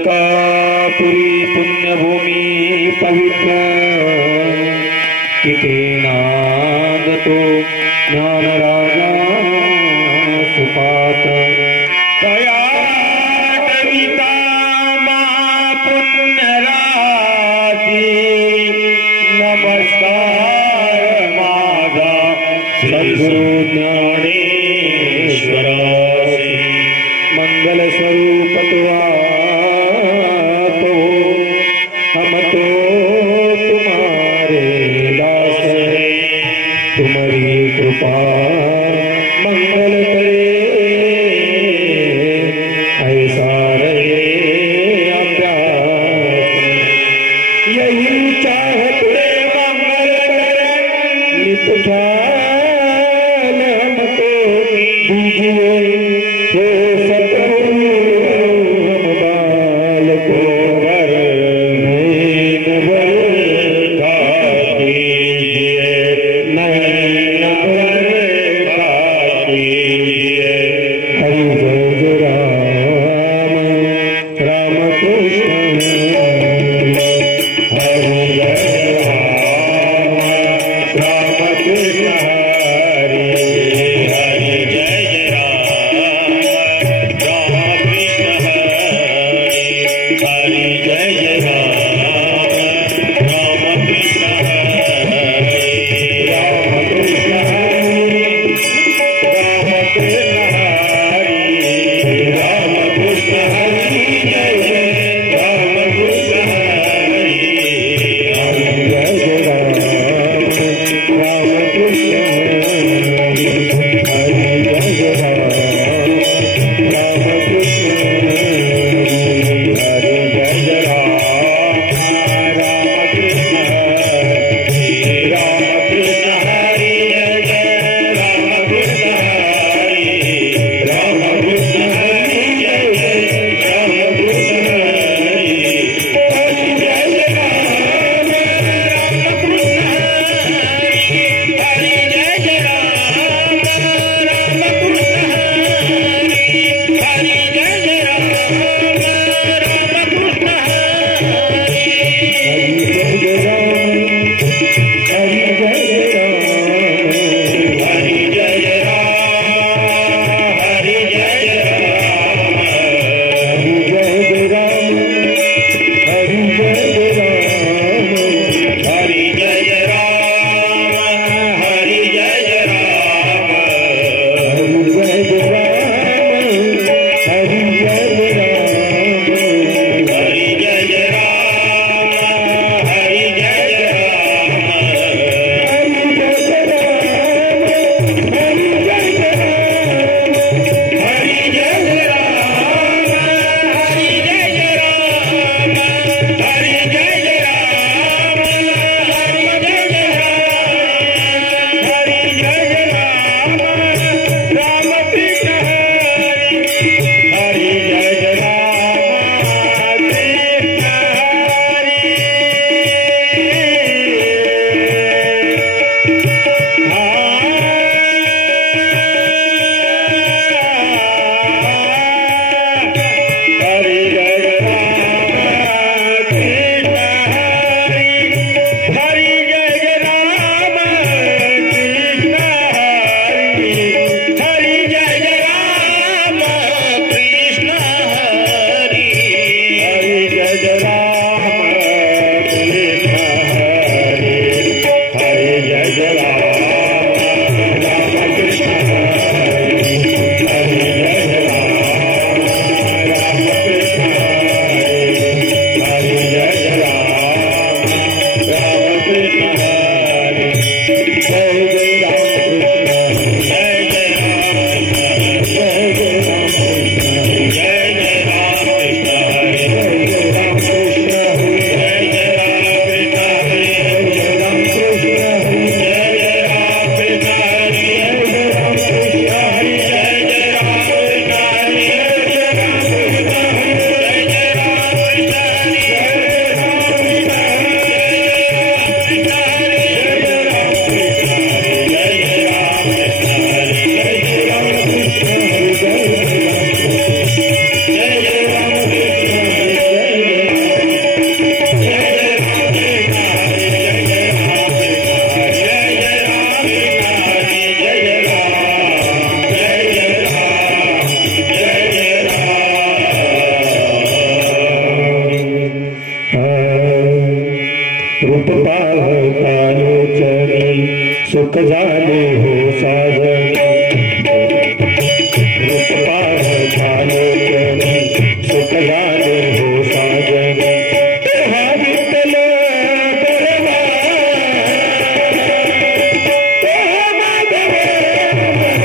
अलंकापुरी पुण्यभूमी पवित्र तिथे नांदतो ज्ञानराजा सुपात दया कविता मा पुण्यराजी नमस्कार माझा सद्गुरु ज्ञानेश्वरासी मंगल स्वरूप तुआ हम तो तुम्हारे दास सुख झाले हो साजन रूप पाहताने सुख झाले हो साजन हा विठ्ठल बरवा माधव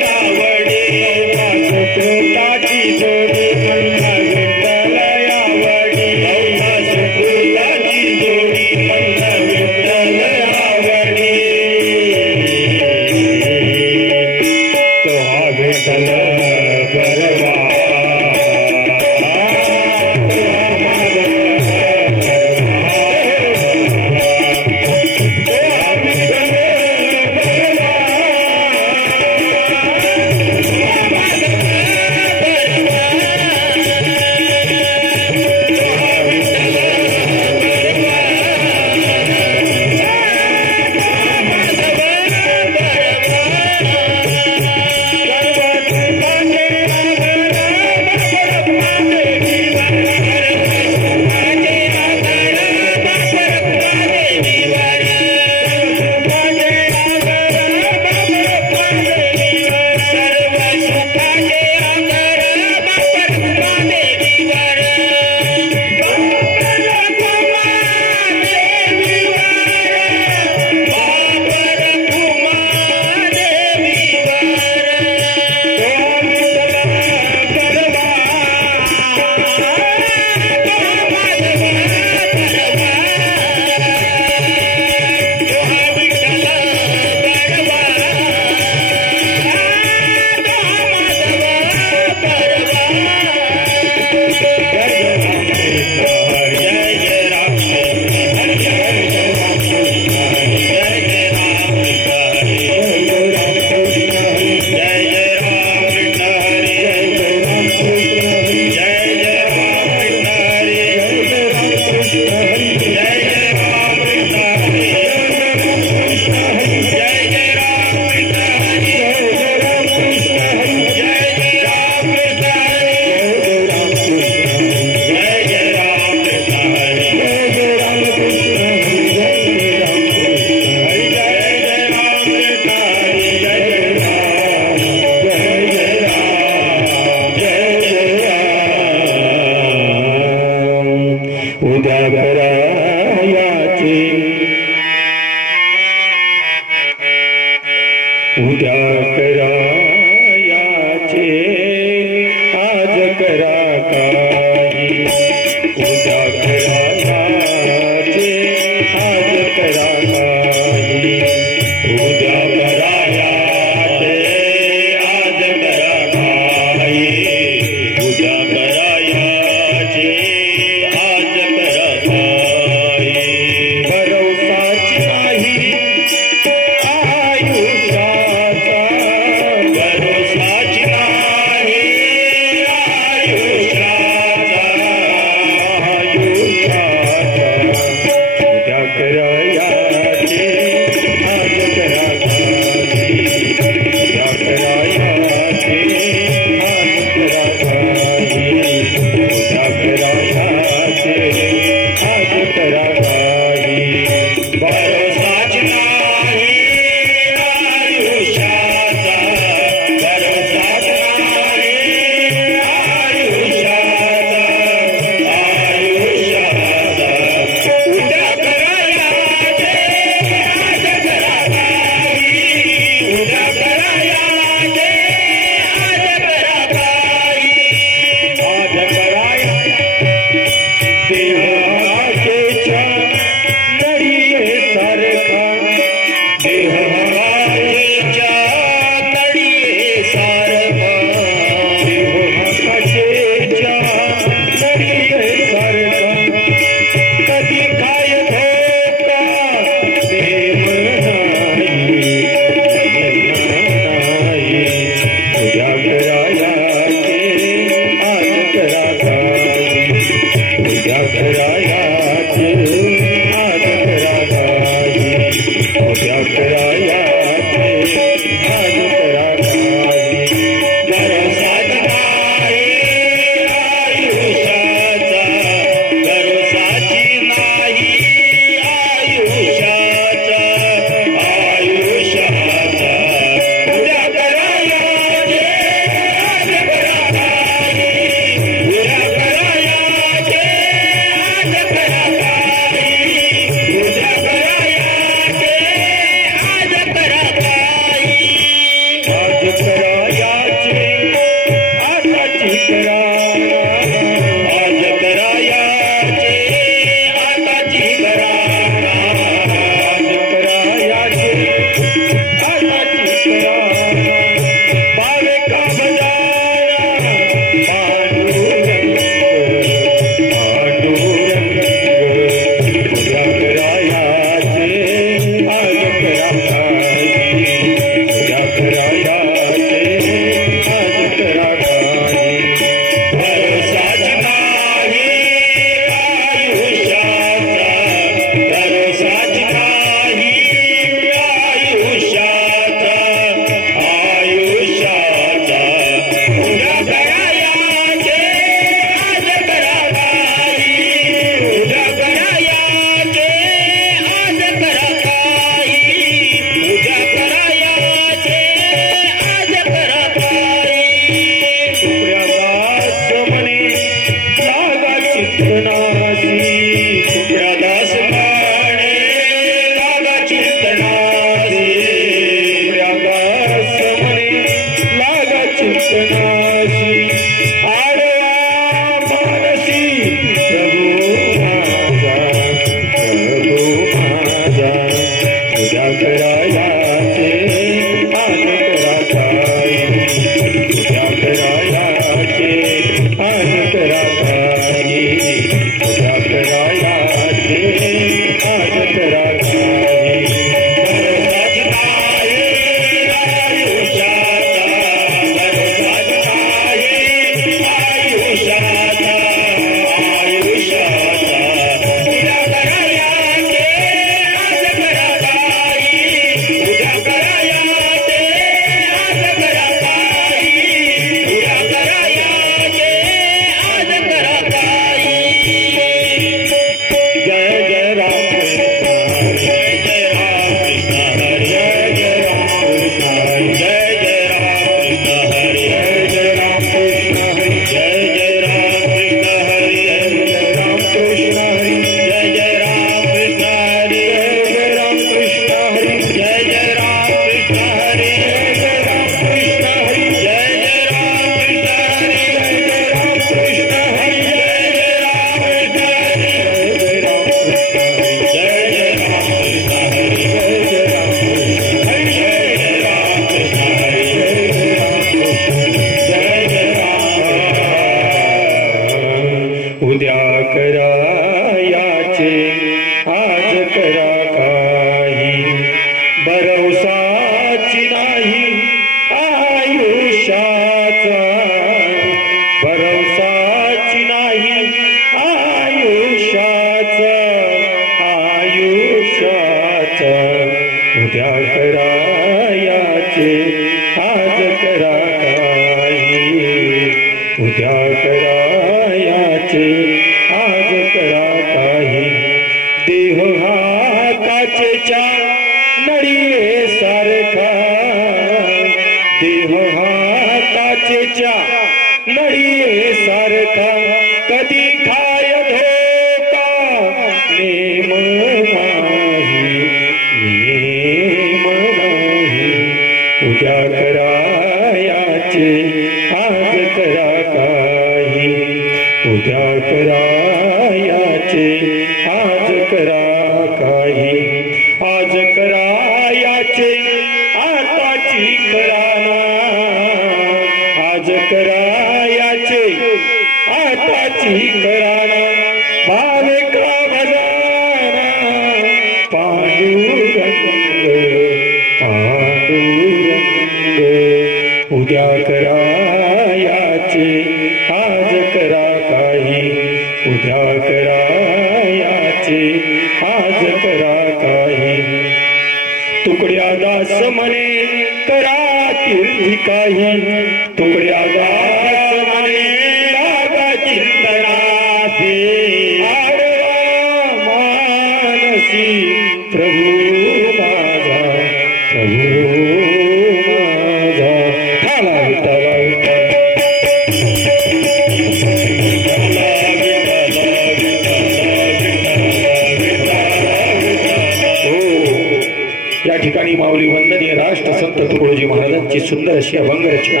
सुंदर अशी अभंग रचना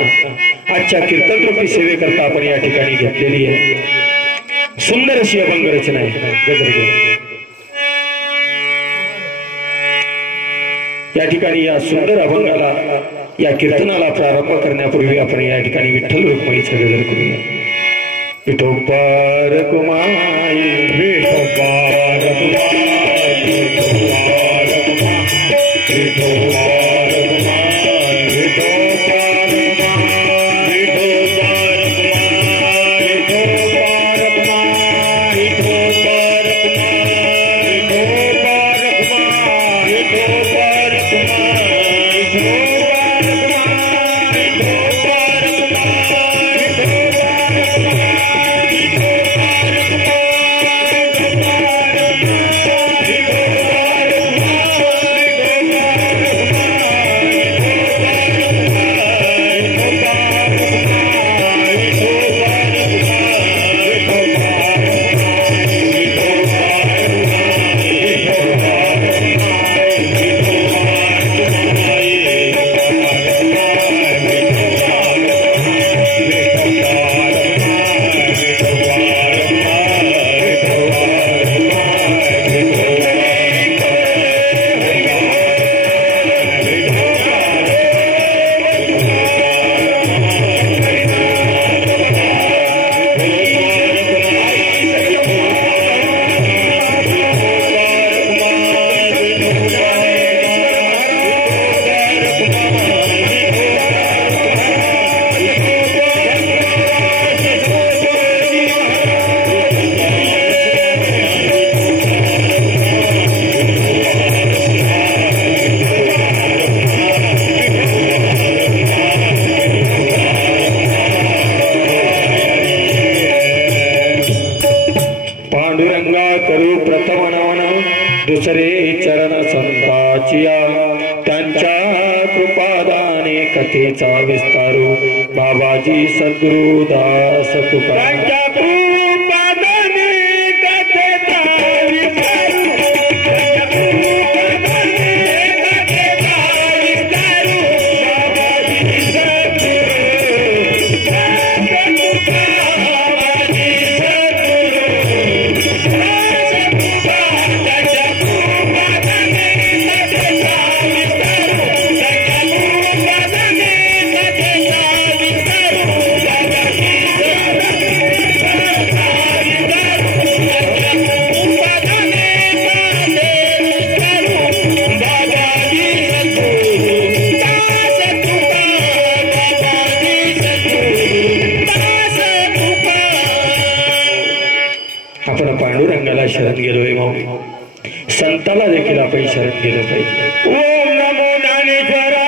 आजच्या कीर्तन रूपी सेवेकरता आपण या ठिकाणी घेतलेली आहे। सुंदर अशी अभंग रचना आहे या ठिकाणी। या सुंदर अभंगाला या कीर्तनाला प्रारंभ करण्यापूर्वी आपण या ठिकाणी विठ्ठल रुक्मिणीचा गजर करूया। विठोबार कुमाई विठोबार कुमाई विठोबार कुमाई विठोबार Thank you. दुसरे चरण संताचिया त्यांच्या कृपादाने कथेचा विस्तारू बाबाजी सद्गुरुदास तुकाराम पांडुरंगाला शरण गेलोय माऊली संताला देखील आपण शरण गेलो पाहिजे ओम नमो ज्ञानेश्वरा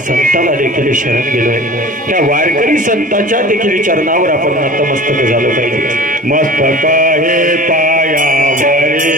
संताला देखील शरण गेलोय त्या वारकरी संतांच्या देखील चरणावर आपण नतमस्तक झालं पाहिजे मस्तक आहे पायावरी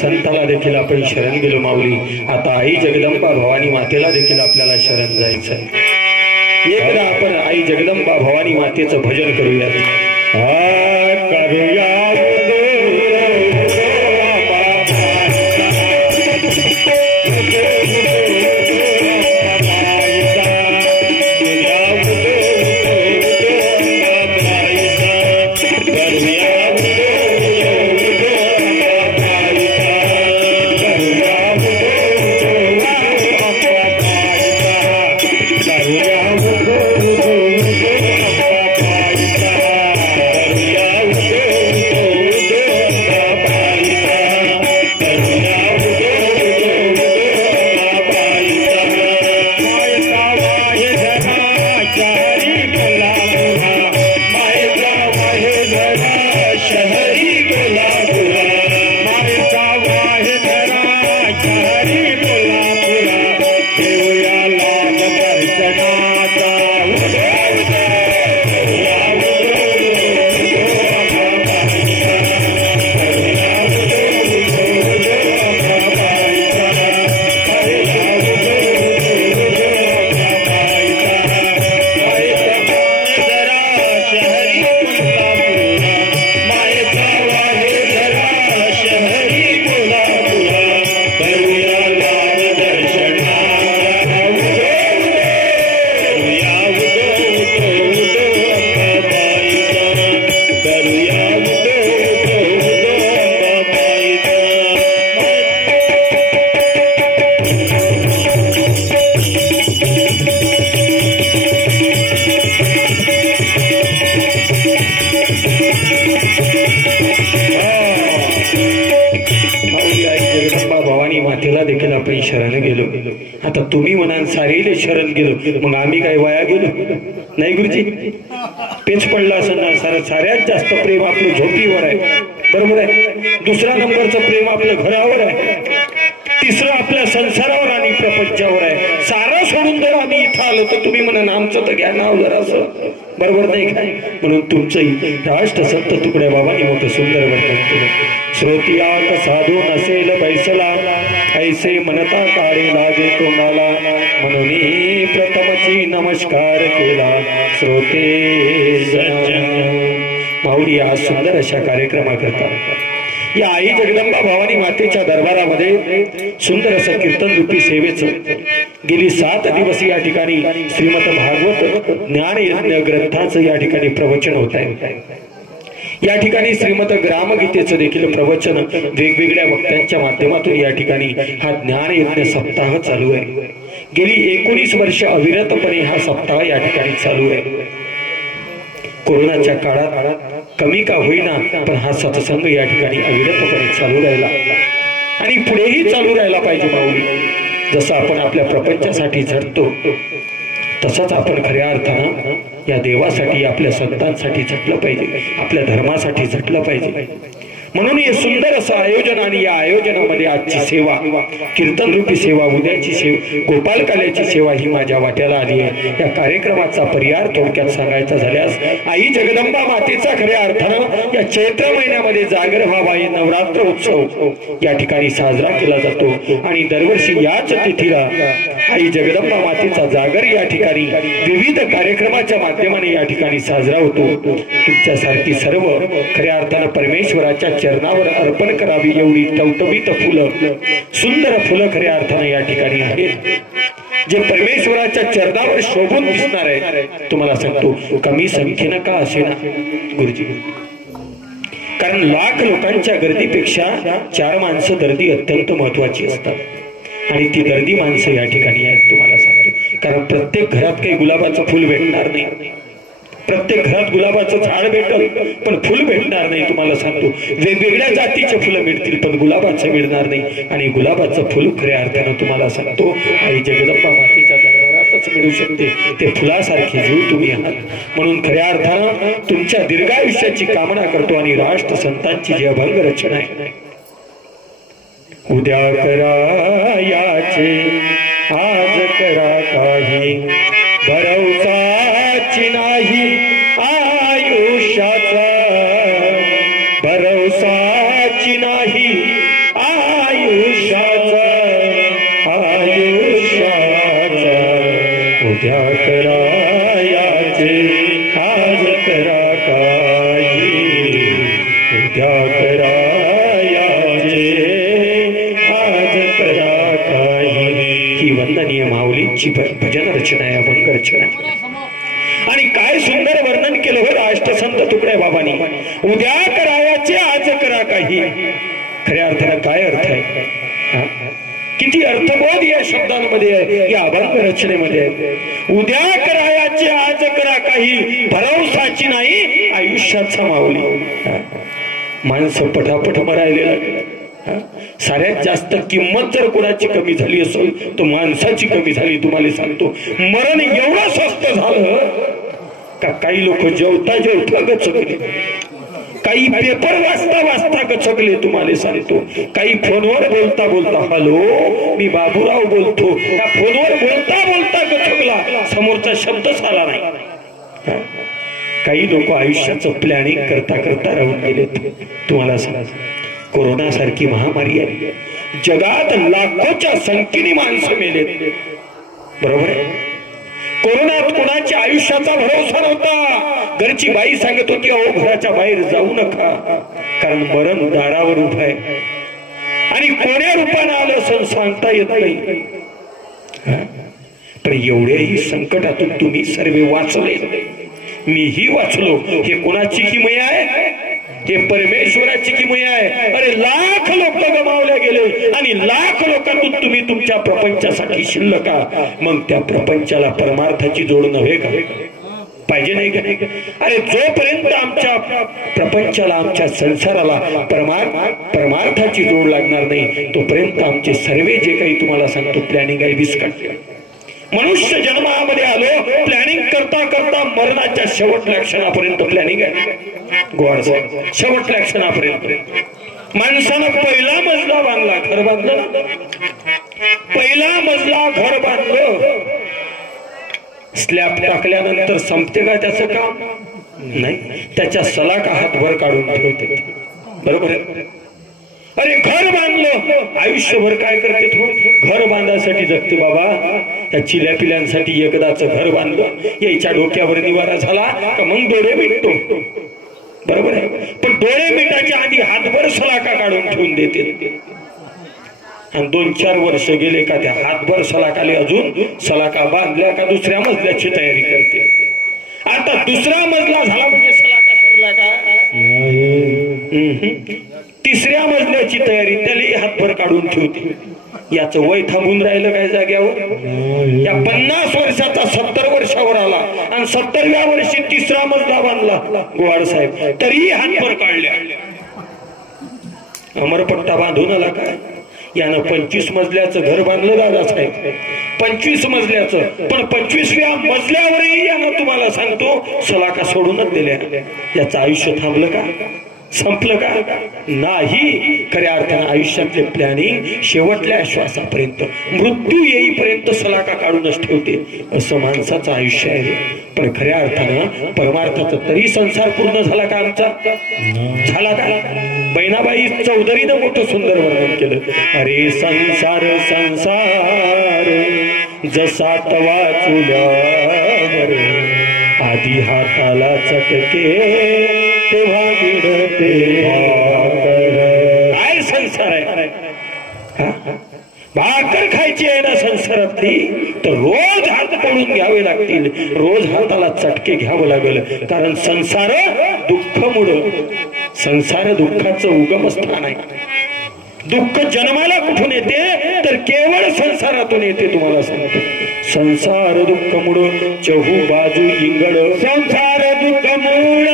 संताला देखील आपण शरण गेलो माऊली आता आई जगदंबा भवानी मातेला देखील आपल्याला शरण जायचं एकदा आपण आई जगदंबा भवानी मातेचं भजन करूयात करूया मातेला देखील आपण शरण गेलो आता तुम्ही म्हणाल सारीले शरण गेलो मग आम्ही काय वाया गेलो नाही गुरुजी पेच पडला असं ना साऱ्यात जास्त प्रेम आपलं झोपीवर आहे बरोबर आहे दुसरा नंबरचं प्रेम आपलं घरावर आहे तिसरं आपल्या संसारावर आणि प्रपंचावर आहे सारं सोडून जर आम्ही इथं आलो तर तुम्ही म्हणा आमचं तर घ्या नाव जरा असं बरोबर नाही काय म्हणून तुमचंही राष्ट्र सप्त तुकड्या बाबांनी मोठं सुंदर वर्णन केलं श्रोतियात साधू नसेल बैसला ऐसे म्हणता काळे लागे तोंडाला म्हणून प्रथमची नमस्कार केला श्रोते माऊली आज सुंदर अशा कार्यक्रमाकरता या आई जगदंबा भवानी मातेच्या दरबारामध्ये सुंदर असं कीर्तन रूपी सेवेचं गेली 7 दिवस या ठिकाणी श्रीमद भागवत ज्ञान यज्ञ ग्रंथाचं या ठिकाणी प्रवचन होत आहे या ठिकाणी श्रीमद ग्रामगीतेचं देखील प्रवचन वेगवेगळ्या वक्त्यांच्या माध्यमातून या ठिकाणी हा ज्ञान यज्ञ सप्ताह चालू आहे. गेली 19 वर्ष अविरतपणे हा सप्ताह या ठिकाणी चालू आहे. कोरोनाच्या काळात कमी का होईना पण हा सत्संग या ठिकाणी अविरतपणे चालू राहिला आणि पुढेही चालू राहायला पाहिजे. माऊली, जसं आपण आपल्या प्रपंचासाठी झटतो तसंच आपण खऱ्या अर्थानं या देवासाठी, आपल्या संतांसाठी झटलं पाहिजे, आपल्या धर्मासाठी झटलं पाहिजे. म्हणून हे सुंदर असं आयोजन आणि या आयोजनामध्ये आजची सेवा, कीर्तन रूपी सेवा, उद्याची सेवा, गोपालकाल्याची सेवा ही माझ्या वाट्याला आली आहे. या कार्यक्रमाचा पर्याय थोडक्यात सांगायचा झाल्यास आई जगदंबा मातेचा खऱ्या अर्थानं या चैत्र महिन्यामध्ये जागर व्हावा हे नवरात्र उत्सव या ठिकाणी साजरा केला जातो आणि दरवर्षी याच तिथीला आई जगदंबा मातेचा जागर या ठिकाणी विविध कार्यक्रमाच्या माध्यमाने या ठिकाणी साजरा होतो. तुमच्यासारखी सर्व खऱ्या अर्थानं परमेश्वराच्या चरणावर अर्पण करावी एवढी टवटवीत फुलं, सुंदर फुलं खऱ्या अर्थानं या ठिकाणी आहेत, जे परमेश्वराच्या चरणावर शोभून दिसणार आहे. तुम्हाला सांगतो कमी संख्येनं का असेना गुरुजी, कारण लाख लोकांच्या गर्दीपेक्षा 4 माणसं गर्दी अत्यंत महत्वाची असतात आणि ती गर्दी माणसं या ठिकाणी आहेत. तुम्हाला सांगतो कारण प्रत्येक घरात काही गुलाबाचं फुल भेटणार नाही, प्रत्येक घरात गुलाबाचं झाड भेटल पण फुल भेटणार नाही. तुम्हाला सांगतो वेगवेगळ्या जातीचे फुलं मिळतील पण गुलाबाचं मिळणार नाही आणि गुलाबाचं फुल खऱ्या अर्थानं तुम्हाला सांगतो आई जगदंबा मातेच्या दरबारातच मिळू शकते. ते फुलासारखे जीव तुम्ही आहात. म्हणून खऱ्या अर्थानं तुमच्या दीर्घायुष्याची कामना करतो आणि राष्ट्र संतांची जी अभंग रचना आहे, उद्या करा याचे आज करा काही, भरवसाची नाही आयुष्याचा, भरवसाची नाही आयुष्याचा, आयुष्याचा. उद्या करा याचे आज करा काही, उद्या करा याचे आज करा काही. ही वंदनीय माऊलींची भजन रचना आहे, अभंग रचना आहे. आणि काय सुंदर वर्णन केलं हो राष्ट्रसंत तुकडे बाबांनी. उद्या करायाचे आज करा काही. खऱ्या अर्थानं काय अर्थ आहे, किती अर्थबोध या शब्दांमध्ये आहे, या अभंग रचनेमध्ये आहे. उद्या करायाचे आज करा काही, भरवसाची नाही आयुष्याचा. माऊली, माणसं पटापट मरायला लागले. साऱ्यात जास्त किंमत जर कोणाची कमी झाली असेल तर माणसाची कमी झाली. तुम्हाला सांगतो मरण एवढं स्वस्त झालं का काही लोक जेवता जेवता गचकले, काही पेपर वाचता वाचता गचकले. तुम्हाला सांगतो काही फोनवर बोलता बोलता, हॅलो मी बाबूराव बोलतो, त्या फोनवर बोलता बोलता गचकला, समोरचा शब्दच आला नाही. काही लोक आयुष्याचं प्लॅनिंग करता करता राहून गेले. तुम्हाला सांगा कोरोना सारखी महामारी आहे, जगात लाखोच्या संख्येने माणसं मेलेत. बरोबर आहे. कोरोनात कोणाच्या आयुष्याचा भरोसा नव्हता. घरची बाई सांगत होती अहो घराच्या बाहेर जाऊ नका कारण मरण दारावर उभं आहे आणि कोण्या रूपानं आलं असं सांगता येत नाही. पण एवढ्याही संकटातून तुम्ही सर्व वाचले, मीही वाचलो. हे कोणाची किमया आहे? हे परमेश्वराची किमया आहे. अरे लाख लोक गमावले गेले आणि लाख लोकांतून तुम्ही तुमच्या प्रपंचासाठी शिल्लक, मग त्या प्रपंचाला परमार्थाची जोड नव्हे का पाहिजे नाही का? अरे जोपर्यंत आमच्या प्रपंचाला, आमच्या संसाराला परमार्थाची जोड लागणार नाही तोपर्यंत आमचे सर्व जे काही तुम्हाला सांगतो प्लॅनिंग आहे विस्कटते. मनुष्य जन्मामध्ये आलो, प्लॅनिंग करता करता मरणाच्या शेवटल्या क्षणापर्यंत प्लॅनिंग आहे. गोड शेवटल्या क्षणापर्यंत माणसानं पहिला मजला बांधला, घर बांधलं ना, पहिला मजला घर बांधलं, स्लॅब टाकल्यानंतर संपते का त्याचं काम? नाही, त्याच्या सलाका हातभर काढून ठेवते. बरोबर आहे. अरे घर बांधलं, आयुष्यभर काय करते तो? घर बांधायसाठी जगते बाबा. त्या चिल्या पिल्यांसाठी एकदाच घर बांधलं, याच्या डोक्यावर निवारा झाला का मग डोळे मिटतो. बरोबर आहे. पण डोळे मिटायच्या आधी हातभर सलाका काढून ठेवून देते आणि 2-4 वर्ष गेले का त्या हातभर सलाकाले अजून सलाका बांधल्या का दुसऱ्या मजल्याची तयारी करते. आता दुसरा मजला झाला म्हणजे सलाका सरला का तिसऱ्या मजल्याची तयारी त्याला हातभर काढून ठेवते. याचं वय थांबून राहिलं काय जाग्यावर. या 50 वर्षाचा 70 वर्षावर आला आणि 70व्या वर्षी तिसरा मजला बांधला गोवाड साहेब, तरीही हातभर काढल्या. अमरपट्टा बांधून आला काय. यानं 25 मजल्याचं घर बांधलं दादासाहेब, 25 मजल्याचं. पण 25व्या मजल्यावरही यानं तुम्हाला सांगतो सलाका सोडूनच दिल्या. याचं आयुष्य थांबलं का, संपलं का नाही. खऱ्या अर्थानं आयुष्यातले प्लॅनिंग शेवटल्या श्वासापर्यंत, मृत्यू येईपर्यंत सलाका काढूनच ठेवते. असं माणसाचं आयुष्य आहे. पण खऱ्या अर्थानं परमार्थाचा तरी संसार पूर्ण झाला का आमचा, झाला का. बहिणाबाई चौधरीनं मोठं सुंदर वर्णन केलं. अरे संसार संसार जसा तवा चुल्यावर, आधी हाताला चटके तेव्हा गिळते काय संसार आहे. भाकर खायची आहे ना संसारातली, तर रोज हात पडून घ्यावे लागतील, रोज हाताला चटके घ्यावं लागेल. कारण संसार दुःखमुळ, संसार दुःखाचं उगमस्थान आहे. दुःख जन्माला कुठून येते तर केवळ संसारातून येते. तुम्हाला सांगतो संसार दुःखमुळ चहू बाजू इंगळ, संसार दुःखमुळ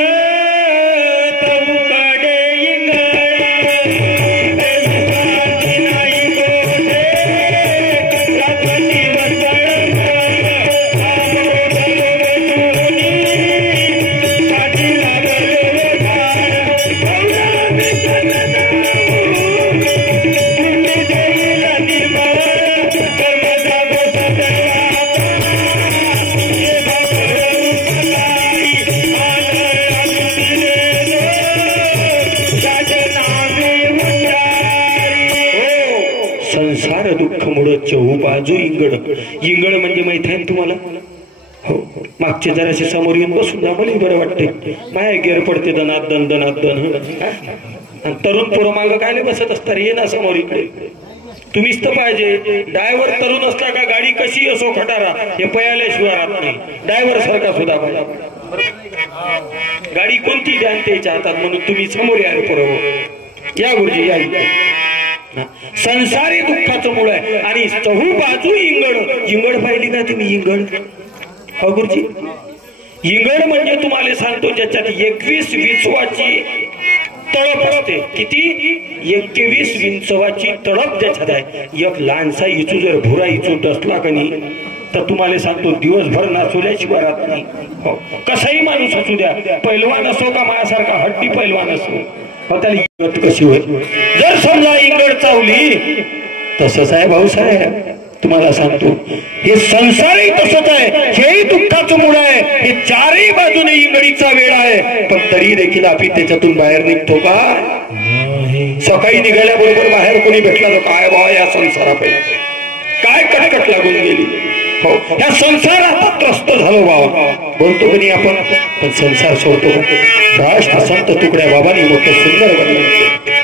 चहू बाजू इंगड. इंगड म्हणजे माहित आहे तुम्हाला. हो, मागचे जरासे समोर येऊन बसून जा, मला बरं वाटते. माया गेर पडते दनात दन दनात दन. आणि तरुण पोरं मागं काय बसत असतात. ये ना समोर इकडे, तुम्हीच तर पाहिजे. ड्रायव्हर तरुण असता का गाडी कशी असो खटारा, हे पयाल्याशिवाय राहत नाही. ड्रायव्हर सारखा सुद्धा गाडी कोणती द्या त्याच्या हातात, म्हणून तुम्ही समोर या पोरं. या गुरुजी या. संसारी दुःखाचं मूळ आहे. आणि चहू बाजू इंगड. इंगड पाहिली का तुम्ही इंगड. हो गुरुजी, इंगड म्हणजे तुम्हाला सांगतो ज्याच्यात 21 विंचवाची तळप असते. किती 21 विंचवाची तळप त्याच्यात आहे. एक लहानसा इचू जर भुरा इचू डसला का नाही तर तुम्हाला सांगतो दिवसभर नाचवल्याशिवाय राहत नाही. हो, कसाही माणूस असू द्या, पैलवान असो का माझ्यासारखा हड्डी पैलवान असो, त्याला इंगड कशी होईल. जर समजा इंगड चावली, तसंच आहे भाऊसाहेब. तुम्हाला सांगतो हे संसारही तसंच आहे. हेही दुःखाचं मूळ आहे. हे चारही बाजूने इंगडीचा वेळ आहे. पण तरी देखील आपण त्याच्यातून बाहेर निघतो का. सकाळी निघाल्याबरोबर बाहेर कोणी भेटला तर काय बाबा या संसारापैकी काय कटकट लागून गेली. हो, या संसारात त्रस्त झालो बाबा बोलतो की नाही आपण. पण संसार सोडतो का. राष्ट्र संत तुकड्या बाबांनी मोठं सुंदर वर्णन केलं.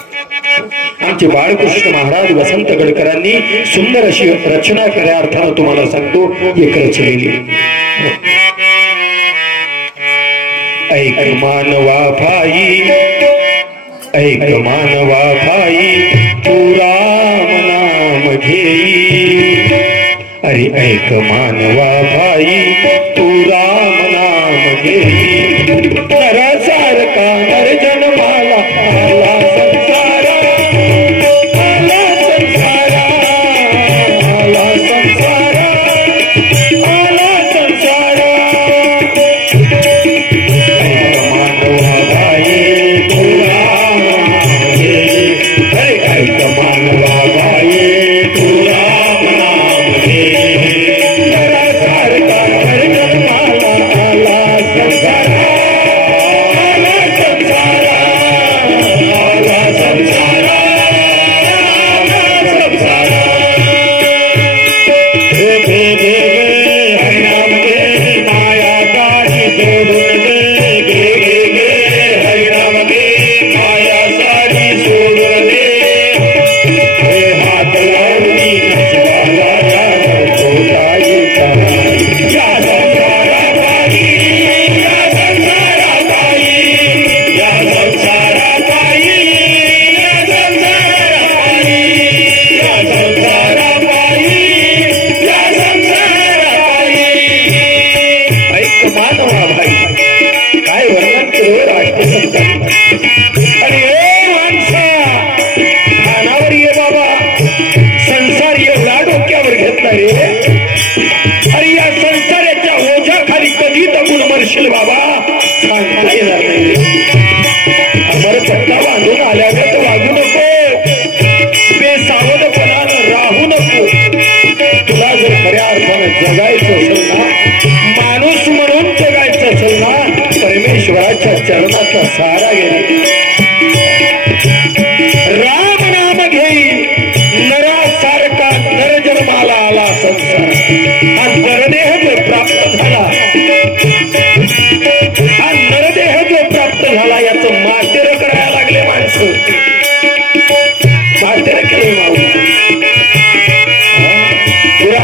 आमचे बाळकृष्ण महाराज वसंत गडकरांनी सुंदर अशी रचना खऱ्या अर्थानं तुम्हाला सांगतो एक रचलेली. ऐक मानवा भाई, ऐक मानवा भाई, तू राम नाम घेई. अरे ऐक मानवा भाई, तू राम नाम घेई. नरसारखा नर जन्माला आला संसारा, आला संसारा, आला संसारा, आला संसारा. ऐक मानवा भाई, तू राम नाम घेई. अरे ऐक मानवा भाई, तू राम नाम घेई. नरसारखा नर जन्माला आला संसारा. होशील बाबा सांगता येणार नाही. अमर पट्टा बांधून आल्यागत वागू नको, बेसावधपणानं राहू नको. तुला जर खऱ्या अर्थानं जगायचं असेल ना, माणूस म्हणून जगायचं असेल ना, परमेश्वराच्या चरणाचा सहारा घे. राम नाम घेई नरासारखा नर जन्माला आला संसार. हा नरदेह जो प्राप्त झाला, हा नरदेह जो प्राप्त झाला, याचं मातेर करायला लागले माणसं. मातेर केलं माणूस.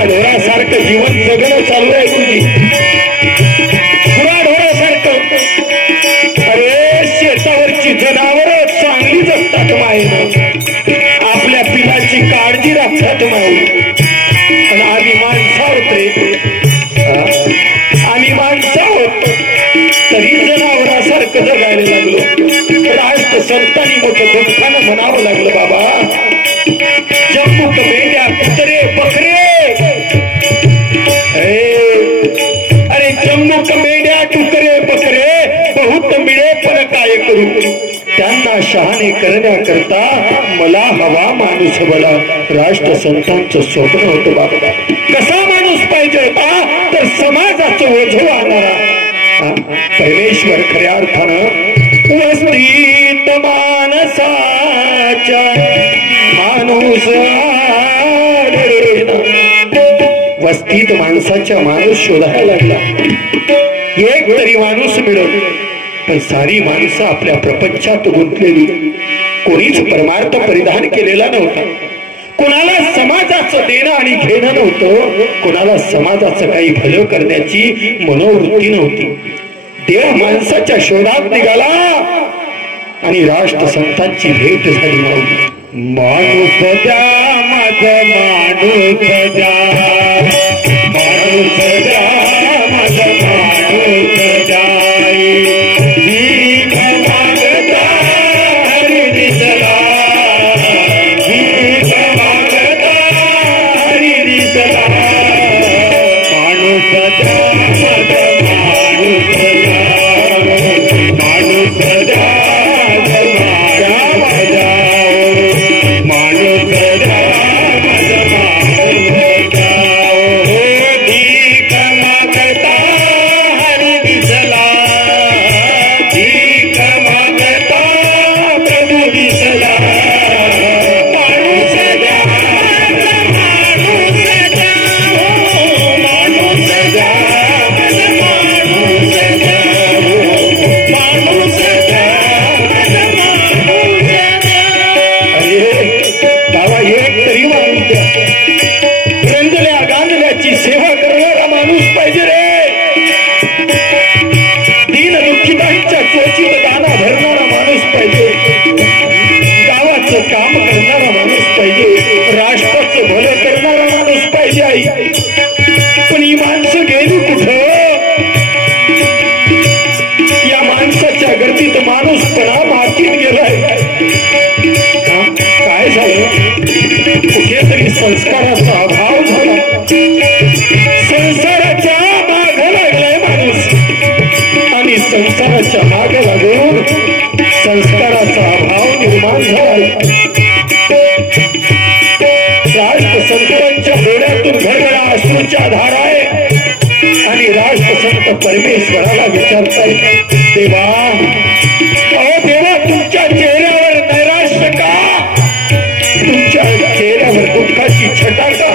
ढोरासारखं जीवन जगणं चालू आहे गुरुजी. ढोरासारखं. अरे शेतावरची जनावर चांगली जगतात मायेनं, आपल्या पिलाची काळजी राखतात माऊ. आणि आम्ही माणसं आहोत रे, आम्ही माणसं आहोत तरी जनावरासारखं जगायला लागलो. राष्ट्र संतांनी मोठं दुःखानं म्हणावं लागलं बाबा, जम्बूक मेंढ्या कुत्रे बकरे. अरे जम्बूक मेंढ्या कुत्रे बकरे बहुत मिळे पण काय करू. त्यांना शहाणे करण्याकरता मला हवा माणूस बला. राष्ट्र संतांचं स्वप्न होतं बाबा. कसा माणूस पाहिजे होता तर समाजाचं ओझं आणणारा. परमेश्वर खऱ्या अर्थानं वस्तीत माणसाच्या माणूस आढळेना. वस्तीत माणसाच्या माणूस शोधायला लागला. एक तरी माणूस मिळवला, पण सारी माणसं आपल्या प्रपंचात गुंतलेली. कोणीच परमार्थ परिधान केलेला नव्हता. कोणाला समाजाचं देणं आणि घेणं नव्हतं. कोणाला समाजाचं काही भलं करण्याची मनोवृत्ती नव्हती. देव माणसाच्या शोधात निघाला आणि राष्ट्र संतांची भेट झाली. माणूस द्या माझ माणूस द्या, माणूस द्या माझ माणूस द्या. भीक मागता हरी दिसला, भीक मागता हरी दिसला. माणूस द्या माझ माणूस द्या, माणूस द्या पण ही माणसं गेली कुठं? या माणसाच्या गर्दीत माणूसपणा मातीत गेलाय. काय झालं? कुठेतरी संस्काराचा अभाव झाला. संसाराच्या माग लागलाय माणूस आणि संसाराच्या माग लागून संस्काराचा अभाव निर्माण झाला. राष्ट्रसंतांच्या डोळ्यातून घडघडा अश्रूच्या धारा आहे आणि राष्ट्रसंत परमेश्वराला विचारतायत, देवा अहो देवा, तुमच्या चेहऱ्यावर नैराश्य का? तुमच्या चेहऱ्यावर दुःखाची छटा का?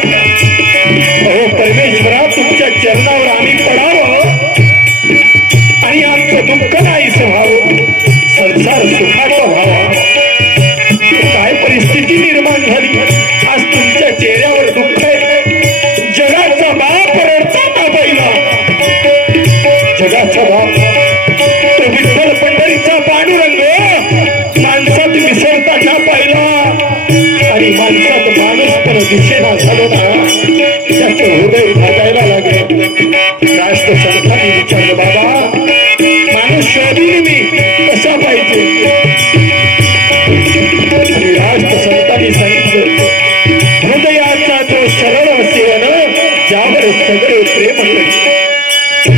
अहो परमेश्वरा, तुमच्या चरणावर आम्ही पडावं आणि आमचं दुःख नाही व्हावं, संसार सुखाचा व्हावा. काय परिस्थिती निर्माण झाली? आज तुमच्या चेहऱ्यावर दुःख आहे. जगाचा बाप रडता पहिला, जगाचा बाप तो विठ्ठल पंढरीचा पांडुरंग माणसात मिसळताना पाहिला आणि माणसात माणूसपण दिसेना झालं ना, त्याचं हृदय भागायला लागलं. राष्ट्रसंतांनी विचारलं, बाबा माणूस शोधीन मी कसा पाहिजे? आणि राष्ट्रसंतांनी सांगितलं, हृदयाचा तो सरळ असेल ज्यावर सगळे प्रेम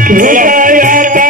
हृदयाचा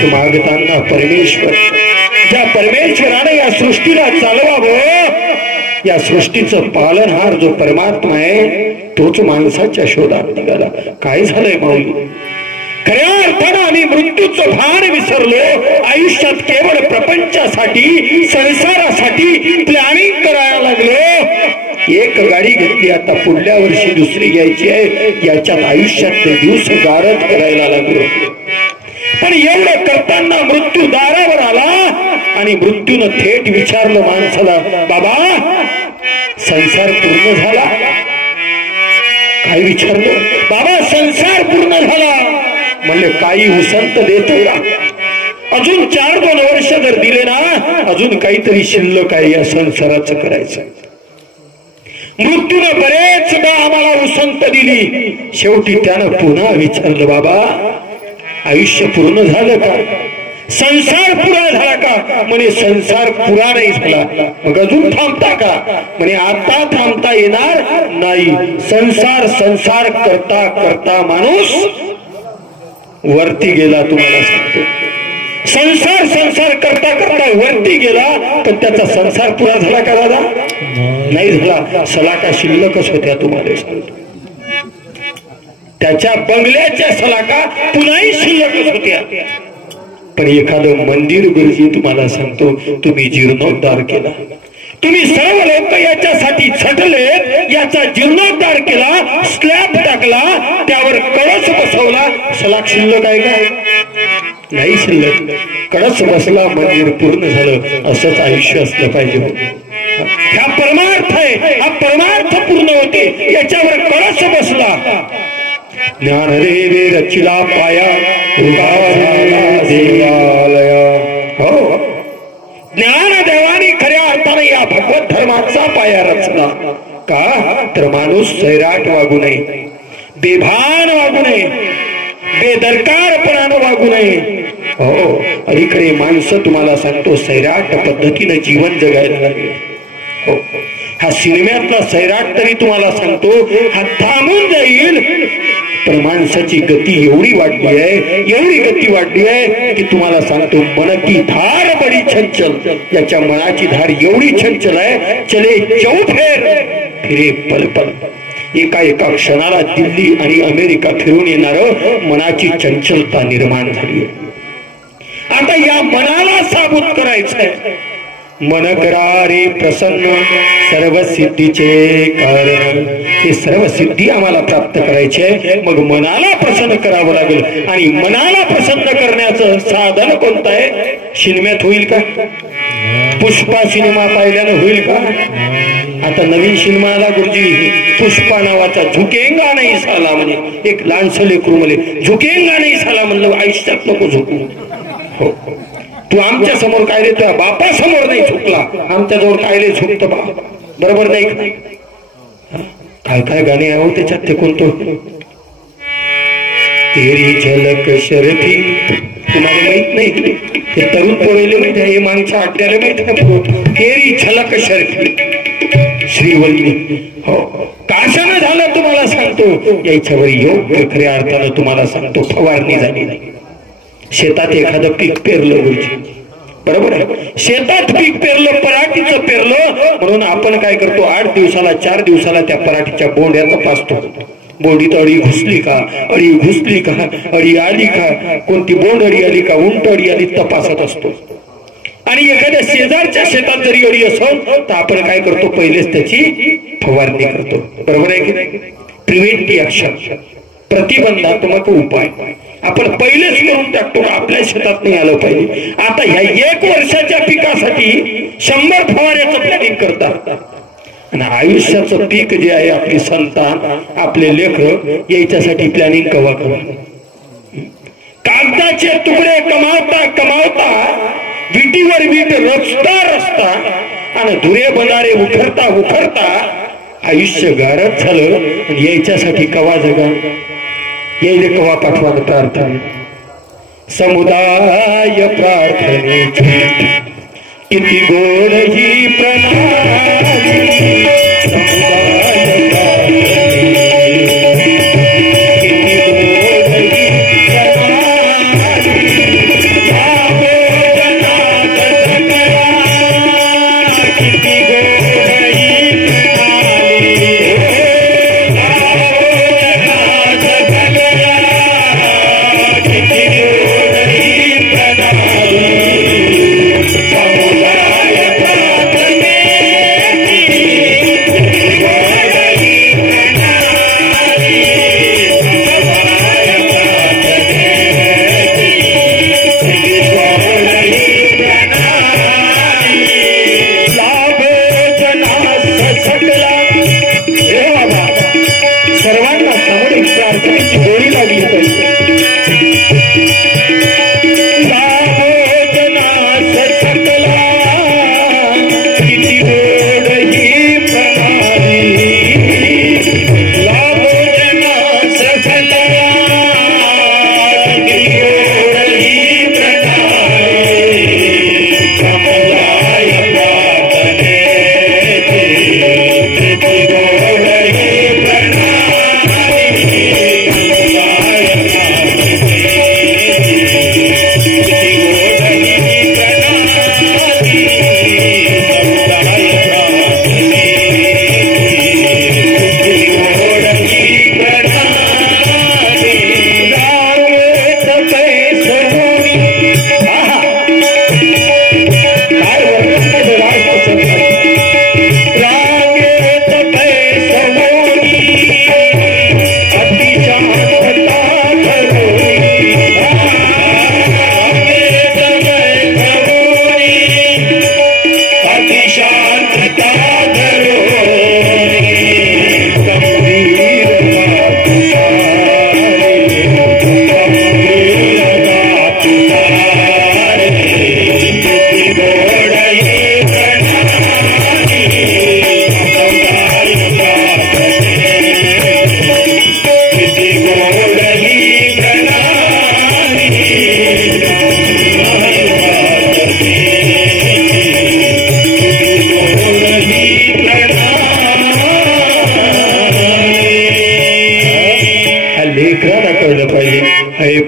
भीक मागताना परमेश्वर, ज्या परमेश्वराने या सृष्टीला चालवावं, या सृष्टीचं पालनहार जो परमात्मा आहे तोच माणसाच्या शोधात निघाला. काय झालंय माऊली? खऱ्या अर्थानं आम्ही मृत्यूचं भान विसरलो. आयुष्यात केवळ प्रपंचासाठी, संसारासाठी प्लॅनिंग करायला लागलो. एक गाडी घेतली, आता पुढल्या वर्षी दुसरी घ्यायची आहे, याच्यात आयुष्यातले दिवस गारद करायला लागलो. पण एवढं करताना मृत्यू दारावर आला आणि मृत्यूनं थेट विचारलं माणसाला, बाबा संसार पूर्ण झाला? काय विचारलं? बाबा संसार पूर्ण झाला? म्हणले काही उसंत देतोय का? अजून 4-2 वर्ष जर दिले ना, अजून काहीतरी शिल्लक आहे या संसाराचं करायचं. मृत्यूनं बरेचदा आम्हाला उसंत दिली. शेवटी त्यानं पुन्हा विचारलं, बाबा आयुष्य पूर्ण झालं का? संसार पुरा झाला का? म्हणे संसार पुरा नाही झाला. मग अजून थांबता का? म्हणे आता थांबता येणार नाही. संसार करता करता माणूस वरती गेला. तुम्हाला सांगतो, संसार करता करता वरती गेला, पण त्याचा संसार पुरा झाला का दादा? नाही झाला. सलाका शिल्लकच होत्या. तुम्हाला सांगतो, त्याच्या बंगल्याच्या सलाका पुन्हाही शिल्लकच होत्या. पण एखादं मंदिर गुरुजी तुम्हाला सांगतो, तुम्ही जीर्णोद्धार केला. तुम्ही सर्व लोक याच्यासाठी झटले, याचा जीर्णोद्धार केला, स्लॅब टाकला, त्यावर कळस बसवला. सलाख शिल्लक आहे का? नाही शिल्लक. कळस बसला, मंदिर पूर्ण झालं. असंच आयुष्य असलं पाहिजे. हा परमार्थ आहे. हा परमार्थ पूर्ण होते, याच्यावर कळस बसला. ज्ञान रे रचिला पाया देवालया. हो, ज्ञानदेवानी खऱ्या अर्थाने या भगवत धर्माचा पाया रचला. का? तर माणूस सैराट वागू नये, बेभान वागू नये, बेदरकारपणानं वागू नये. हो, अलीकडे माणसं तुम्हाला सांगतो सैराट पद्धतीनं जीवन जगायला लागले. हो, हा सिनेमातला सैराट तरी तुम्हाला सांगतो हा थांबून जाईल. पण माणसाची गती एवढी वाढली आहे, एवढी गती वाढली आहे की तुम्हाला सांगतो मन की धार बडी चंचल. याच्या मनाची धार एवढी चंचल आहे, चले चौ फेर फिरे पल पल. एका क्षणाला दिल्ली आणि अमेरिका फिरून येणार मनाची चंचलता निर्माण झाली. आता या मनाला साबूत करायचंय. मन करा रे प्रसन्न सर्व सिद्धीचे कारण. हे सर्व सिद्धी आम्हाला प्राप्त करायचे, मग मनाला प्रसन्न करावं लागेल. आणि मनाला प्रसन्न करण्याचं साधन कोणतं आहे? सिनेमात होईल का? पुष्पा सिनेमा पाहिल्यानं होईल का? आता नवीन सिनेमा आला गुरुजी, पुष्पा नावाचा. झुकेंगा नाही साला म्हणे. एक लहानसं लेकरू म्हणे झुकेंगा नाही साला. म्हणलं आयुष्यात नको झुकू. हो, तू आमच्या समोर काय रे, तुझ्या बापा समोर नाही झुकला, आमच्याजवळ काय रे झुकत बा. बरोबर नाही? काय काय गाणे आहे त्याच्यात. ते कोणतं? तेरी झलक शर्फी. तुम्हाला माहित नाही? हे तरुण पोरेले माहित आहे, हे मागच्या आट्याला माहित आहे. तेरी झलक शर्फी श्रीवल्ली. हो, काशानं झालं तुम्हाला सांगतो. याच्यावर योग्य खऱ्या अर्थानं तुम्हाला सांगतो फवारणी झाली नाही. शेतात एखादं पीक पेरलं गुरुजी, बरोबर आहे? शेतात पीक पेरलं, पराठीचं पेरलं, म्हणून आपण काय करतो 8 दिवसाला 4 दिवसाला त्या पराठीच्या बोंड्या तपासतो. बोंडीत अळी घुसली का, अळी घुसली का, अळी आली का, कोणती बोंड अळी आली का, उंट अळी आली तपासत असतो. आणि एखाद्या शेजारच्या शेतात जरी अळी असो तर आपण काय करतो, पहिलेच त्याची फवारणी करतो. बरोबर आहे की नाही? प्रिव्हेंटिव्ह ऍक्शन, प्रतिबंधात्मक उपाय आपण पहिलेच करून टाकतो. आपल्या शेतात नाही आलं पाहिजे. आता ह्या 1 वर्षाच्या पिकासाठी 100 फवाऱ्याचं प्लॅनिंग करतात. आणि आयुष्याचं पीक जे आहे, आपली संतान, आपले लेकर, याच्यासाठी प्लॅनिंग कवा करा. कागदाचे तुकडे कमावता कमावता विटीवर वीट रचता रचता आणि धुरे बनारे उखरता उखरता आयुष्य गारच झालं. आणि याच्यासाठी कवा जगा, येईल कवा पाठवानं प्रार्थना. समुदाय प्रार्थनेची किती गोड ही प्रणाली. समुदाय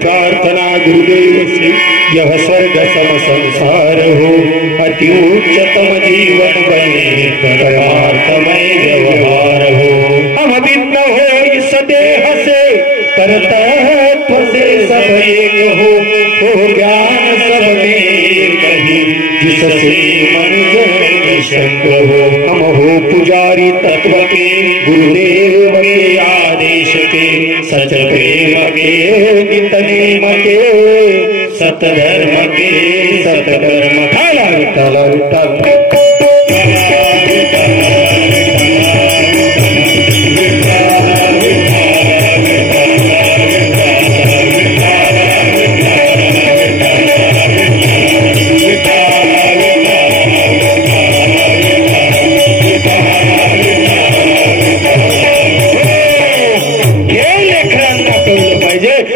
प्रार्थना गुरुदेव से यह स्वर्ग सम संसार हो, अति उच्चतम जीवन बने परमार्थमय व्यवहार हो। हम भिन्न हो इस देह से, पर तत्व से सब एक हो ज्ञान सब में कहीं, जिससे मन निशंक हो। हम हो पुजारी तत्व के, गुरुदेव के आदेश के, सच प्रेम के, नित नेम के, सतधर्म के, सतकर्म खाला विठ्ठल विठ्ठल।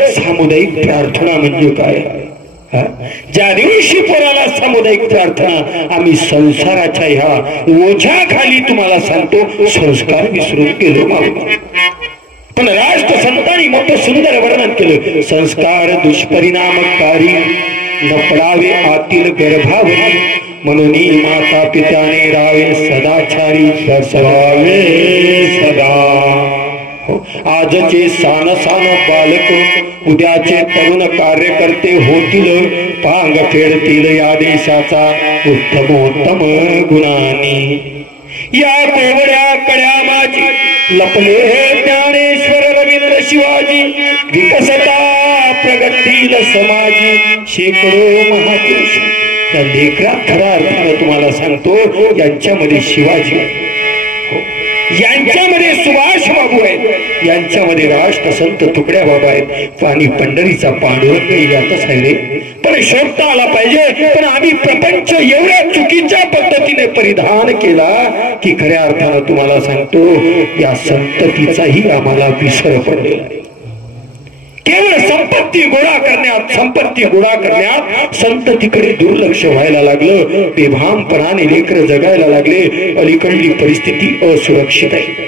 सामुदायिक प्रार्थना म्हणजे काय? ज्या दिवशी पोराला सामुदायिक प्रार्थना आम्ही संसाराच्या ह्या ओझ्याखाली तुम्हाला सांगतो संस्कार विसरून गेलो मागून, पण राष्ट्र संतांनी मोठं सुंदर वर्णन केलं। संस्कार दुष्परिणामकारी न पडावे आतील गर्भावरी, म्हणून माता पित्याने राहावे सदाचारी, बसवावे सदा। आजचे सान सान बालक उद्याचे तरुण कार्यकर्ते होतील, पांग फेडतील या देशाचा उत्तमोत्तम गुणांनी। या कोवड्या कड्या माझी लपले ज्ञानेश्वर रवींद्र शिवाजी, विकसता प्रगतील समाजी शेकडो महापुरुष। या लेकरात खऱ्या अर्थानं तुम्हाला सांगतो, यांच्यामध्ये शिवाजी, यांच्यामध्ये सुभाष बाबू आहेत, यांच्यामध्ये राष्ट्रसंत तुकड्या बाबा आहेत, आणि पंढरीचा पांडुरंग यातच आहे रे। पण शोधता आला पाहिजे, पण आम्ही प्रपंच एवढ्या चुकीच्या पद्धतीने परिधान केला की खऱ्या अर्थानं तुम्हाला सांगतो या संततीचाही आम्हाला विसर पडलेला आहे। केवळ संपत्ती गोळा करण्यात संततीकडे दुर्लक्ष व्हायला लागलं, बेभानपणाने लेकर जगायला लागले। अलीकडली परिस्थिती असुरक्षित आहे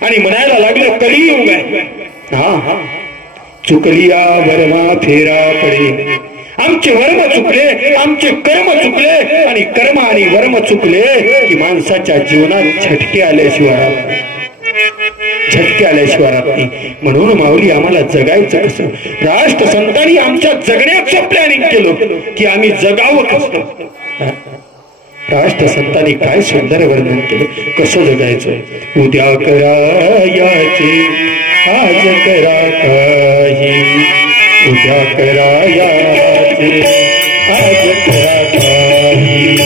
आणि म्हणायला लागलं कलियुग आहे। चुकलिया वर्मा फेरा पडे, आमचे वर्म चुकले, आमचे कर्म चुकले आणि कर्म आणि वर्म चुकले की माणसाच्या जीवनात झटके आल्याशिवाय राहत नाही. म्हणून माऊली आम्हाला जगायचं कसं? राष्ट्रसंतांनी आमच्या जगण्याचं प्लॅनिंग केलं की आम्ही जगावं कसं. राष्ट्रसंतांनी काय सुंदर वर्णन केलं, कसं जगायचं. उद्या करायाचे आज करा काही, उद्या करायाचे आज करा काही,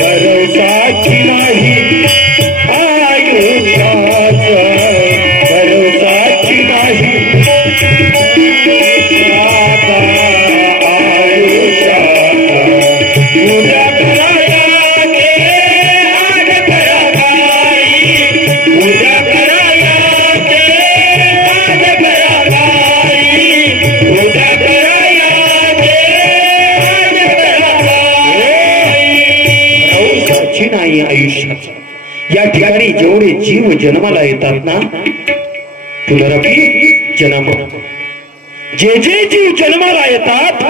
भरोसाची नाही आयुष्याचा, भरोसाची नाही आयुष्याचा. उद्या करायाचे आज करा काही, उद्या करायाचे आज करा काही, उद्या करायाचे आज करा काही. भरोसाची नाही आयुष्याचा. या ठिकाणी जेवढे जीव जन्माला येतात ना, पुनरपी जन्म, जे जे जीव जन्माला येतात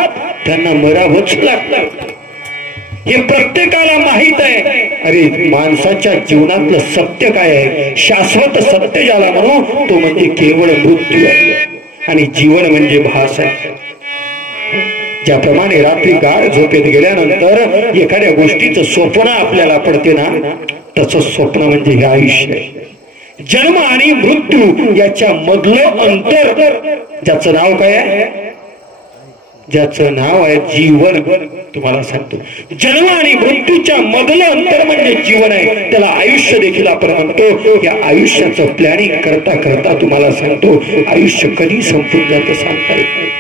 त्यांना मरावंच लागतं. हे प्रत्येकाला माहित आहे. अरे माणसाच्या जीवनातलं सत्य काय आहे? शाश्वत सत्य ज्याला म्हणू तो म्हणजे केवळ मृत्यू आहे आणि जीवन म्हणजे भास आहे. ज्याप्रमाणे रात्री गाढ झोपेत गेल्यानंतर एखाद्या गोष्टीचं स्वप्न आपल्याला पडते ना, तसं स्वप्न म्हणजे हे आयुष्य आहे. जन्म आणि मृत्यू याच्या मधलं अंतर, ज्याचं नाव काय आहे? ज्याचं नाव आहे जीवन. तुम्हाला सांगतो, जन्म आणि मृत्यूच्या मधलं अंतर म्हणजे जीवन आहे. त्याला आयुष्य देखील आपण म्हणतो. या आयुष्याचं प्लॅनिंग करता करता तुम्हाला सांगतो, आयुष्य कधी संपून जातं सांगता येत नाही.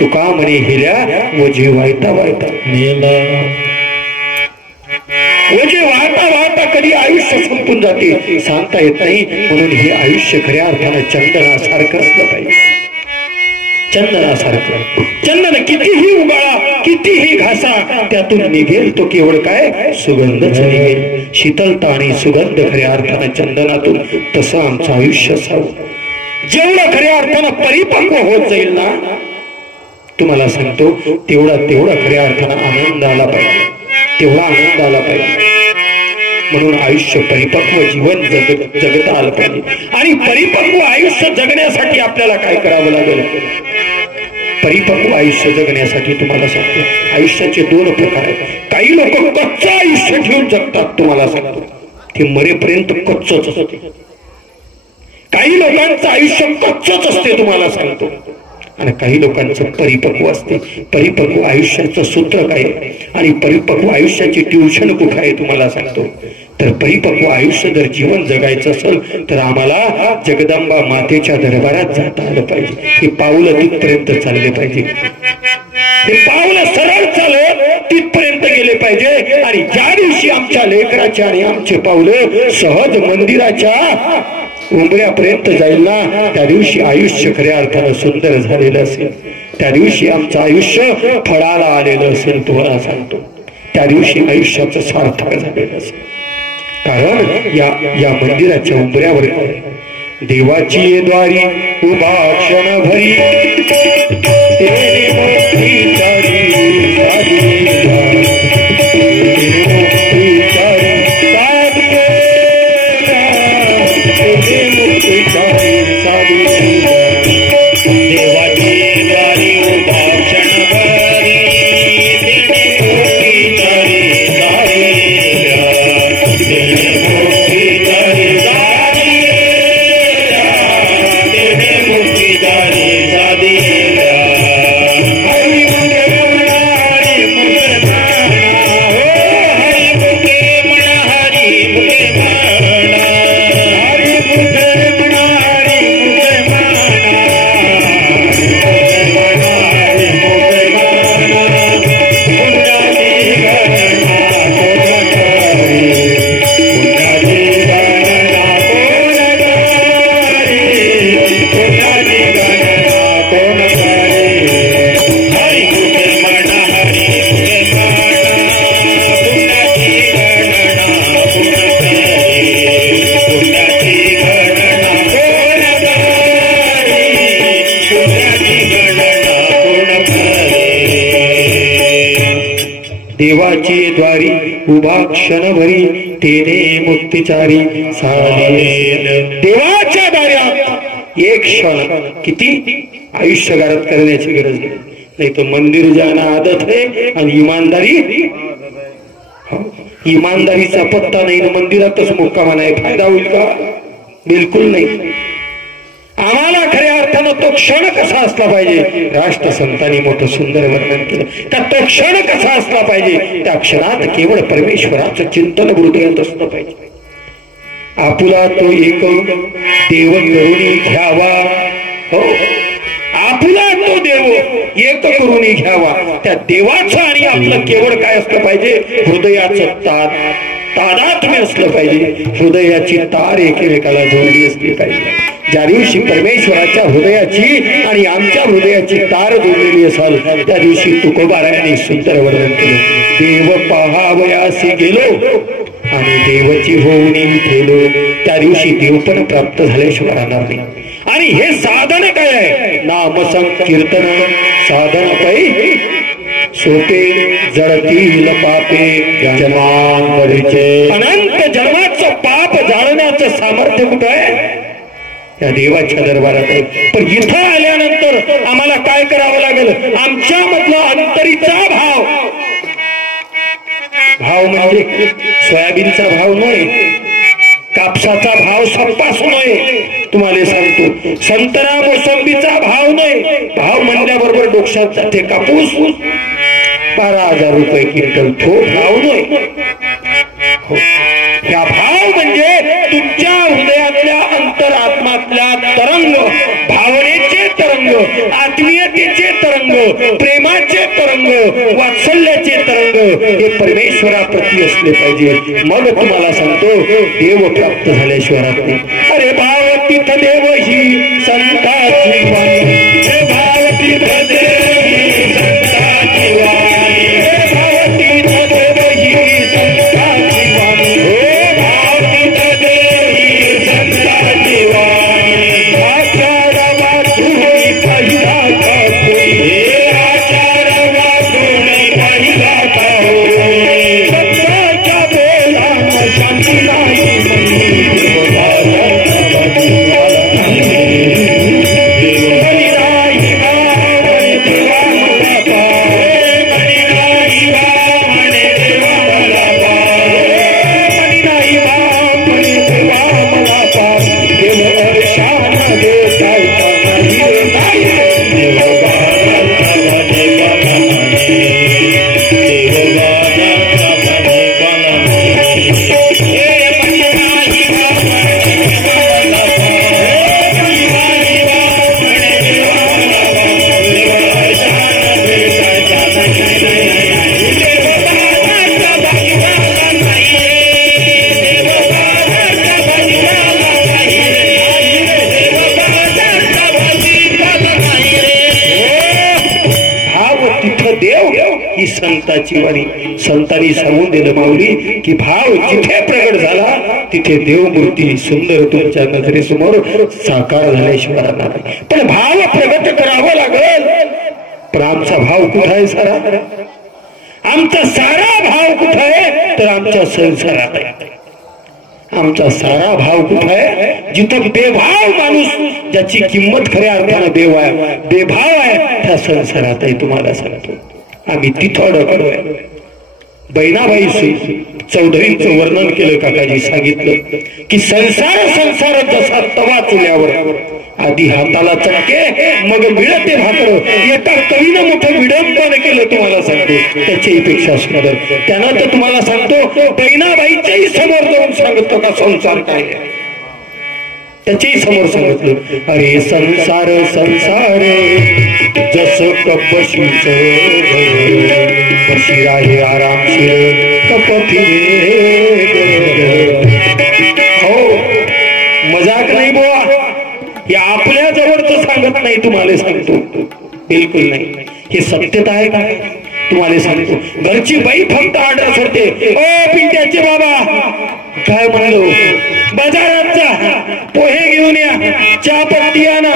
तुका म्हणे हिऱ्या वजे वाहता वाहता मेला, वजे वाहता वाहता कधी आयुष्य संपून जाते सांगता येत नाही. म्हणून हे आयुष्य खऱ्या अर्थानं चंदनासारखं असलं पाहिजे. चंदनासारखं. चंदन कितीही उगाळा, कितीही घासा, त्यातून निघेल तो केवळ काय? सुगंधच निघेल. शीतलता आणि सुगंध खऱ्या अर्थानं चंदनातून. तसं आमचं आयुष्य असावं. जेवढं खऱ्या अर्थानं परिपक्व होत जाईल ना, तुम्हाला सांगतो तेवढा खऱ्या अर्थानं आनंद आला पाहिजे, तेवढा आनंद आला पाहिजे. म्हणून आयुष्य परिपक्व जीवन जगता आलं पाहिजे. आणि परिपक्व आयुष्य जगण्यासाठी आपल्याला काय करावं लागेल? परिपक्व आयुष्य जगण्यासाठी तुम्हाला सांगतो आयुष्याचे दोन प्रकार आहेत. काही लोक कच्चं आयुष्य ठेवून जगतात. तुम्हाला सांगतो ते मरेपर्यंत कच्चच असते. काही लोकांचं आयुष्य कच्चच असते. तुम्हाला सांगतो. आणि काही लोकांचं परिपक्व असते. परिपक्व आयुष्याचं सूत्र काय आणि परिपक्व आयुष्याची ट्युशन कुठं आहे? तुम्हाला सांगतो. तर परिपक्व आयुष्य जर जीवन जगायचं असेल तर आम्हाला जगदंबा मातेच्या दरबारात जाता आलं पाहिजे. हे पाऊलं तिथपर्यंत चालले पाहिजे. हे पाऊलं सरळ चालत तिथपर्यंत गेले पाहिजे. आणि ज्या दिवशी आमच्या लेकराचे आणि आमचे पाऊलं सहज मंदिराच्या उंबऱ्यापर्यंत जाईल ना, त्या दिवशी आयुष्य खऱ्या अर्थानं सुंदर झालेलं असेल. त्या दिवशी आमचं आयुष्य फळाला आलेलं असेल. तुम्हाला सांगतो त्या दिवशी आयुष्याचं सार्थक झालेलं असेल. कारण या मंदिराच्या उंबऱ्यावर देवाची द्वारी उभा क्षण भरी उभा क्षणभरी तेने मुक्तिचारी साधेन देवाच्या दारात एक क्षण किती आयुष्य गारत करण्याची गरज नाही तर मंदिर जाना आदत आहे आणि इमानदारीचा पत्ता नाही मंदिरातच मुक्कामा नाही फायदा होईल का बिलकुल नाही आम्हाला खऱ्या अर्थानं तो क्षण कसा असला पाहिजे राष्ट्रसंतांनी मोठं सुंदर वर्णन केलं तर तो क्षण कसा असला पाहिजे त्या क्षणात केवळ परमेश्वराचं चिंतन हृदयात असलं पाहिजे आपुला तो एक देव करुणी घ्यावा हो आपुला तो देव एक करुणी घ्यावा त्या देवाचं आणि आपलं केवळ काय असलं पाहिजे हृदयाचं तादात्म्य असलं पाहिजे हृदयाची तार एकेमेकाला जोडली असली पाहिजे ज्या दिवशी परमेश्वराच्या हृदयाची आणि आमच्या हृदयाची तार जोडलेली असाल त्या दिवशी तुकोबारायाने सुंदर वर्णन केलं देव पहावयासी गेलो आणि देवची होऊनी गेलो त्या दिवशी देव पण प्राप्त झाल्याशिवाय राहणार नाही आणि हे साधन काय आहे नाम संकीर्तन साधन पै सोपे जळतील पापे जन्मांतरीचे अनंत जन्माचं पाप जाळण्याचं सामर्थ्य कुठं आहे या देवाच्या दरबारात आहे पण इथं आल्यानंतर आम्हाला काय करावं लागेल आमच्या मधला अंतरीचा भाव म्हणजे सोयाबीनचा भाव नाही कापसाचा भाव संपासू नये तुम्हाला सांगतो संतरा मोसंबीचा भाव नाही भाव म्हणल्याबरोबर डोक्यात जाते कापूस 12,000 रुपये क्विंटल तो भाव नाही ह्या भाव म्हणजे तुमच्या हृदयातल्या अंतरात्मातल्या तरंग भावनेचे तरंग आत्मीयतेचे तरंग प्रेमाचे तरंग वात्सल्याचे तरंग हे परमेश्वराप्रती असले पाहिजे मग तुम्हाला सांगतो देव प्राप्त झाल्याशिवाय राहत नाही अरे भाव तिथ देव ही संताची वाणी भाव तिथ देव ही संताची वाणी भाव तिथ देव ही संताची वाणी भाव तिथ देव ही संताची वाणी आचार वाचून पहिला का आचार वाचून पहिला का सत्याच्या बोला शांती नाही संताची वाणी संतांनी सांगून दिलं माऊली की भाव जिथे प्रगट झाला तिथे देवमूर्ती सुंदर तुमच्या नजरेसमोर साकार झाल्याशिवाय राहणार नाही पण भाव प्रगट करावं लागेल पण आमचा भाव कुठं आहे सारा आमचा सारा भाव कुठं आहे तर आमच्या संसारात आहे आमचा सारा भाव कुठं आहे जिथं बेभाव माणूस ज्याची किंमत खऱ्या अर्थानं देव आहे बेभाव आहे त्या संसारात आहे तुम्हाला सांगतो आम्ही तिथं अडकलोय बहिणाबाई चौधरींचं वर्णन केलं काकाजी सांगितलं की संसार जसा तवा चुल्यावर आधी हाताला चटके मग मिळते भाकर एका कवीनं मोठं विडंबन केलं तुम्हाला सांगतो त्याच्याही पेक्षा सुंदर त्यानं तर तुम्हाला सांगतो बहिणाबाईच्याही समोर जाऊन सांगतो का संसार काय त्याच्याही समोर सांगितलं अरे संसार संसार जस कपशीच कशी आहे आरामशीर कपफिरे हो मजाक नाही बुवा हे आपल्या जवळच सांगत नाही तुम्हाला सांगतो बिलकुल नाही हे सत्यता आहे का तुम्हाला सांगतो घरची बाई फक्त ऑर्डर करते ओ पिंट्याचे बाबा काय म्हणालो बाजारात जा पोहे घेऊन या चहा पत्ती आणा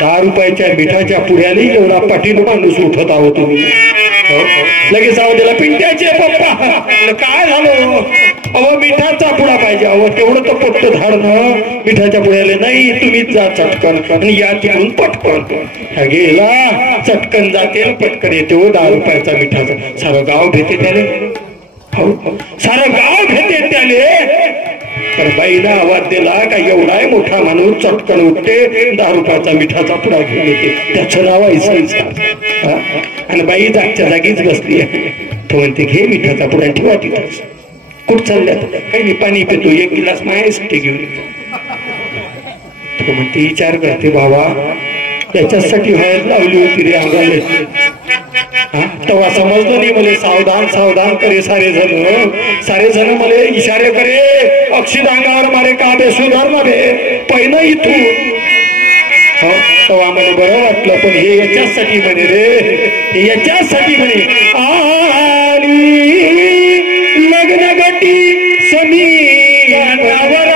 10 रुपयाच्या मिठाच्या पुड्याने एवढा पाठीण माणूस उठत आहोत तुम्ही लगेच आवाज दिला, पिंट्याचे पप्पा. काय झालं? अहो मिठाचा पुडा पाहिजे. अहो तेवढं तर पोट्ट धाडणं. मिठाच्या पुड्याला नाही, तुम्हीच जा चटकन आणि या तिकडून पटकन. गेला चटकन जाते पटकन येते. 10 रुपयाचा मिठाचा. सारं गाव भेटे त्याले. सारं गाव भेटे त्याले. तर बाईला आवाज दिला का एवढा मोठा माणूस चटकन उठते, 10 रुपयाचा मिठाचा पुडा घेऊन येते. त्याचं नाव ऐसा. आणि बाई जागच्या जागीच बसली आहे. तो म्हणते घे मिठाचा पुडा, ठेवा तिथं. कुठं चालल्यात? काही मी पाणी पितो, 1 गिलास माझ्यासाठी घेऊन येतो. तो म्हणते विचार करते, बाबा त्याच्यासाठी हळद लावली होती रे अंगाले. तेव्हा समजलं नाही मला. सावधान सावधान करे सारे जण मला इशारे करे. अक्षित अंगावर मारे काबे सुधारणार रे पहिलं इथून. तेव्हा मला बरं वाटलं. पण हे याच्यासाठी म्हणे रे, याच्यासाठी म्हणे. आली लग्न गटी समीरावरा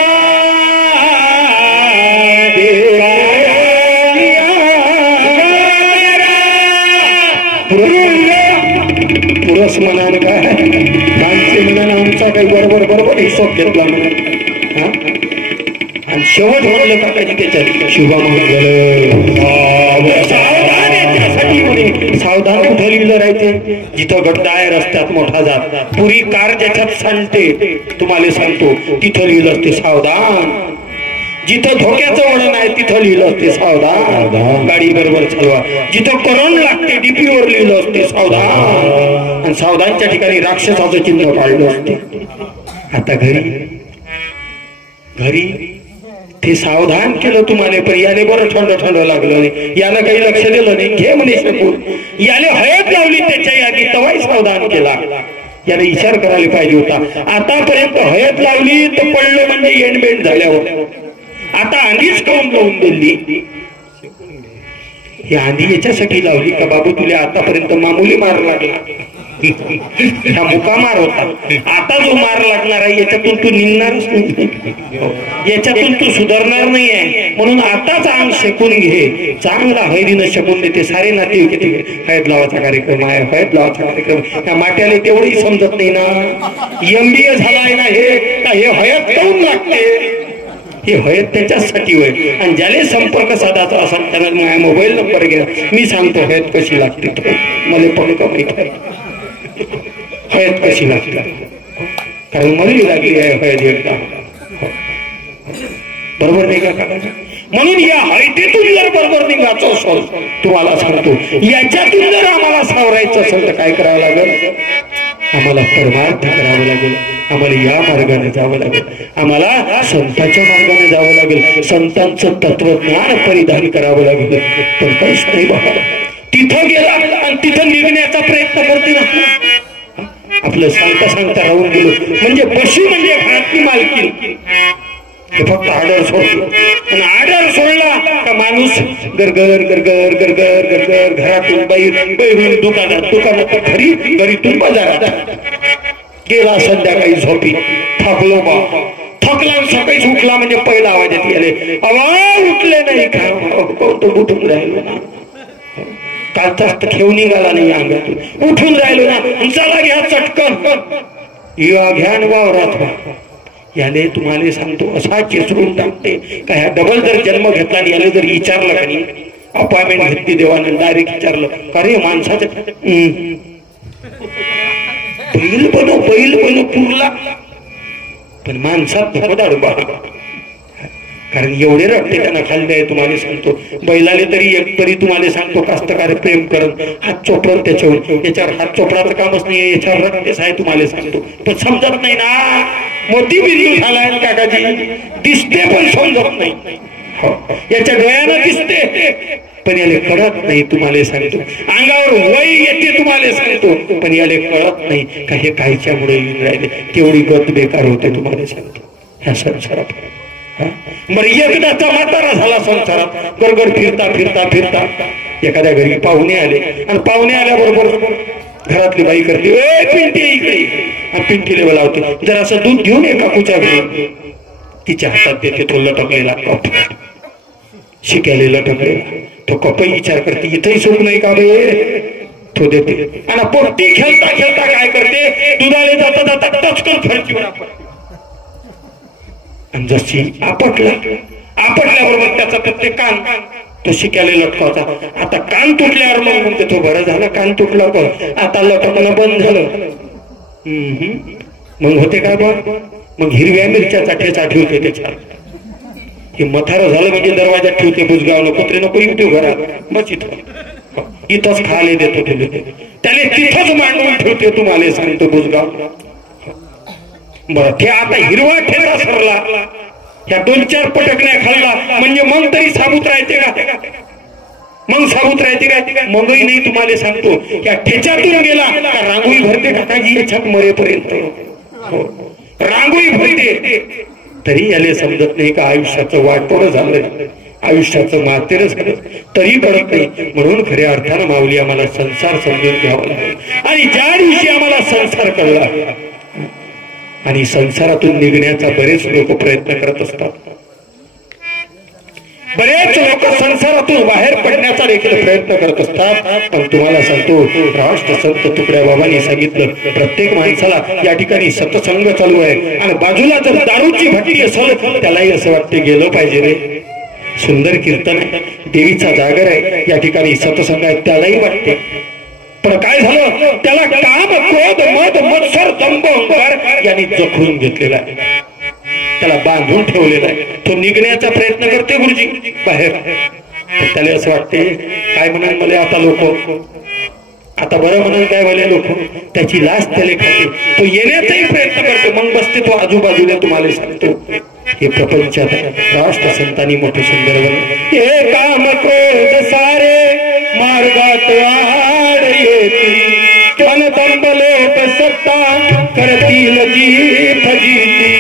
पुरस म्हणाल काय माणसे म्हणाल आमचा काही बरोबर हिशोब घेतला म्हणून. आणि शेवट म्हणलं काकाजी त्याच्यात शुभमंगल सावधान. याच्यासाठी म्हणे सावधान कुठं लिहिलं राहते? जिथं गड्डा आहे रस्त्यात मोठा जात, पुरी कार ज्याच्यात सांडते तुम्हाला सांगतो, तिथं लिहिलं असते सावधान. जिथं धोक्याचं वळण आहे तिथं लिहिलं असते सावधान, गाडी बरोबर चालवा. जिथं करंट लागते डीपीवर लिहिलं असते सावधान. आणि सावधानच्या ठिकाणी राक्षसाचं चिन्ह काढलं असते. आता घरी ते सावधान केलं तुम्हाला, पण याले बरं थंड लागलं नाही. याला काही लक्ष दिलं नाही. घे म्हणे शकून याले हळद लावली त्याच्या आधी, तवाही सावधान केला. याला विचार करायला पाहिजे होता. आतापर्यंत हळद लावली तर पडलं म्हणजे एंडबेंड झाल्यावर. आता आधीच काऊन लावून दिली? ही आधी याच्यासाठी लावली का बाबू तुला आतापर्यंत मामुली मार लागला, हा मुका मार होता. आता जो मार लागणार आहे याच्यातून तू निघणारच नाही, याच्यातून तू सुधारणार नाही आहे. म्हणून आताच अंग शेकून घे. चांगला हळदीनं शेकून देते. सारे नाते हळद लावाचा कार्यक्रम आहे, हळद लावाचा कार्यक्रम. त्या माट्याला तेवढंही समजत नाही ना. MBA झालाय ना हे हळद काऊन लागते? हे हळद त्याच्यासाठी होय. आणि ज्याने संपर्क साधायचा असेल त्याला माझा मोबाईल नंबर घ्या, मी सांगतो हळद कशी लागते. मला पण कमी हळद कशी लागते, कारण मला लागली आहे हळद एकदा. बरोबर नाही का काका? म्हणून या हळदीतून जर बरोबर निघायचं असेल तुम्हाला सांगतो, याच्यातून जर आम्हाला सावरायचं असेल तर काय करावं लागेल? आम्हाला परमार्थ करावं लागेल. आम्हाला या मार्गाने जावं लागेल. आम्हाला संतांच्या मार्गाने जावं लागेल. संतांचं तत्वज्ञान परिधान करावं लागेल. पण काहीच नाही बाबा. तिथं गेला आणि तिथं निघण्याचा प्रयत्न करते ना. आपलं सांगता राहून गेलो म्हणजे पशु म्हणजे घरातली मालकी. हे फक्त आर्डर सोडतो. आणि आर्डर सोडला का माणूस गरगर गरगर गरगर गरगर घरातून बाहेरून दुकानात घरीतून बाजारात गेला. संध्याकाळी झोपी थकलो बा. थकला सकाळीच उठला म्हणजे पहिला आवाज येत गेले आवाज उठले नाही का तो उठून राहिलो ना. कालचाच तर घेऊन निघाला नाही अंगातून, उठून राहिलो ना. चला घ्या चटकन या घ्या वावरात. याले तुम्हाला सांगतो असा चेसरून टाकते का ह्या डबल जर जन्म घेतला आणि याला जर विचारलं का नाही, अपॉइंटमेंट घेतली देवाने, डायरेक्ट विचारलं का रे माणसाचं बैल बनव पुरला, पण माणसात नको बा. कारण एवढे रट्टे त्यांना खाल्ले आहे तुम्हाला सांगतो. बैलाले तरी तुम्हाला सांगतो कास्तकार प्रेम करत हात चोपडत त्याच्यावर हात चोपडाचं कामच नाही, याच्यावर रट्टेच आहे तुम्हाला सांगतो. पण समजत नाही ना. मोठी बिंदू झालाय काकाजी, दिसते पण समजत नाही. याच्या डोळ्यानं दिसते पण याले कळत नाही तुम्हाला सांगतो. अंगावर वय येते तुम्हाला सांगतो, पण याले कळत नाही का हे कायच्यामुळे येऊन राहिले. तेवढी गत बेकार होते तुम्हाला सांगतो ह्या संसारात. बरं एकदाचा म्हातारा झाला संसारात, गडगड फिरता एखाद्या घरी पाहुणे आले आणि पाहुणे आल्याबरोबर घरातली बाई करते पिंटी इकडे, आणि पिंटीला बोलावते जर असं दूध घेऊन ये काकूच्या घरी. तिच्या हातात देते तो लटकलेला कप, शिक्याले लटकलेला तो कपही विचार करते इथंही सुख नाही का बे. तो देते आणि पोटी खेळता खेळता काय करते दुधाले जाता जाता टचकन फरकीवर आपटते आणि जशी आपटल्याबरोबर त्याचा प्रत्येक कान तो शिक्याला लटकावता. आता कान तुटल्यावर मग म्हणते तो बरं झालं कान तुटला पण आता लटकणं बंद झालं. मग होते काय बघ मग हिरव्या मिरच्याचा ठेचा ठेवते त्याच्यावर. हे मथार झालं म्हणजे दरवाजात ठेवते बुजगावलं कुत्रे नको येऊ घरात बस इथंच खाले देतो त्याने तिथंच मांडून ठेवते तुम्हाला सांगतो बुजगाव. बरं ते आता हिरवा ठेचा सरला ह्या 2-4 पटकण्या खाल्ला म्हणजे मग तरी साबूत राहते का मग साबूत राहते काय मगही नाही तुम्हाला सांगतो या ठेच्यातून गेला का रांगोळी भरते काकाजी याच्यात मरेपर्यंत रांगोळी भरते तरी याला समजत नाही का आयुष्याचं वाटोळं झालंय आयुष्याचं मातेर झालं तरी कळत नाही. म्हणून खऱ्या अर्थानं माऊली आम्हाला संसार समजून घ्यावा लागला आणि ज्या दिवशी आम्हाला संसार कळला आणि संसारातून निघण्याचा बरेच लोक प्रयत्न करत असतात. बरेच लोक संसारातून बाहेर पडण्याचा देखील प्रयत्न करत असतात. पण तुम्हाला सांगतो राष्ट्र संत तुकड्या बाबांनी सांगितलं प्रत्येक माणसाला या ठिकाणी सत्संग चालू आहे आणि बाजूला जर दारूची भट्टी असेल त्यालाही असं वाटते गेलं पाहिजे रे सुंदर कीर्तन देवीचा जागर आहे या ठिकाणी सत्संग आहे त्यालाही वाटते. पण काय झालं त्याला काम क्रोध मद मत्सर दंभ अहंकार यांनी जखडून घेतलेला आहे त्याला बांधून ठेवलेला आहे. तो निघण्याचा प्रयत्न करते गुरुजी बाहेर त्याला असं वाटते काय म्हणाल मला आता लोक आता बरं म्हणाल काय बोले लोक त्याची लाच त्याला खाते. तो येण्याचाही प्रयत्न करतो मग बसते तो आजूबाजूला तुम्हाला सांगतो हे प्रपंचात राष्ट्र संतांनी मोठे सुंदर हे काम क्रोध सारे मार्गात आड येती मन दंभ लोक सत्ता करतील जीत जीती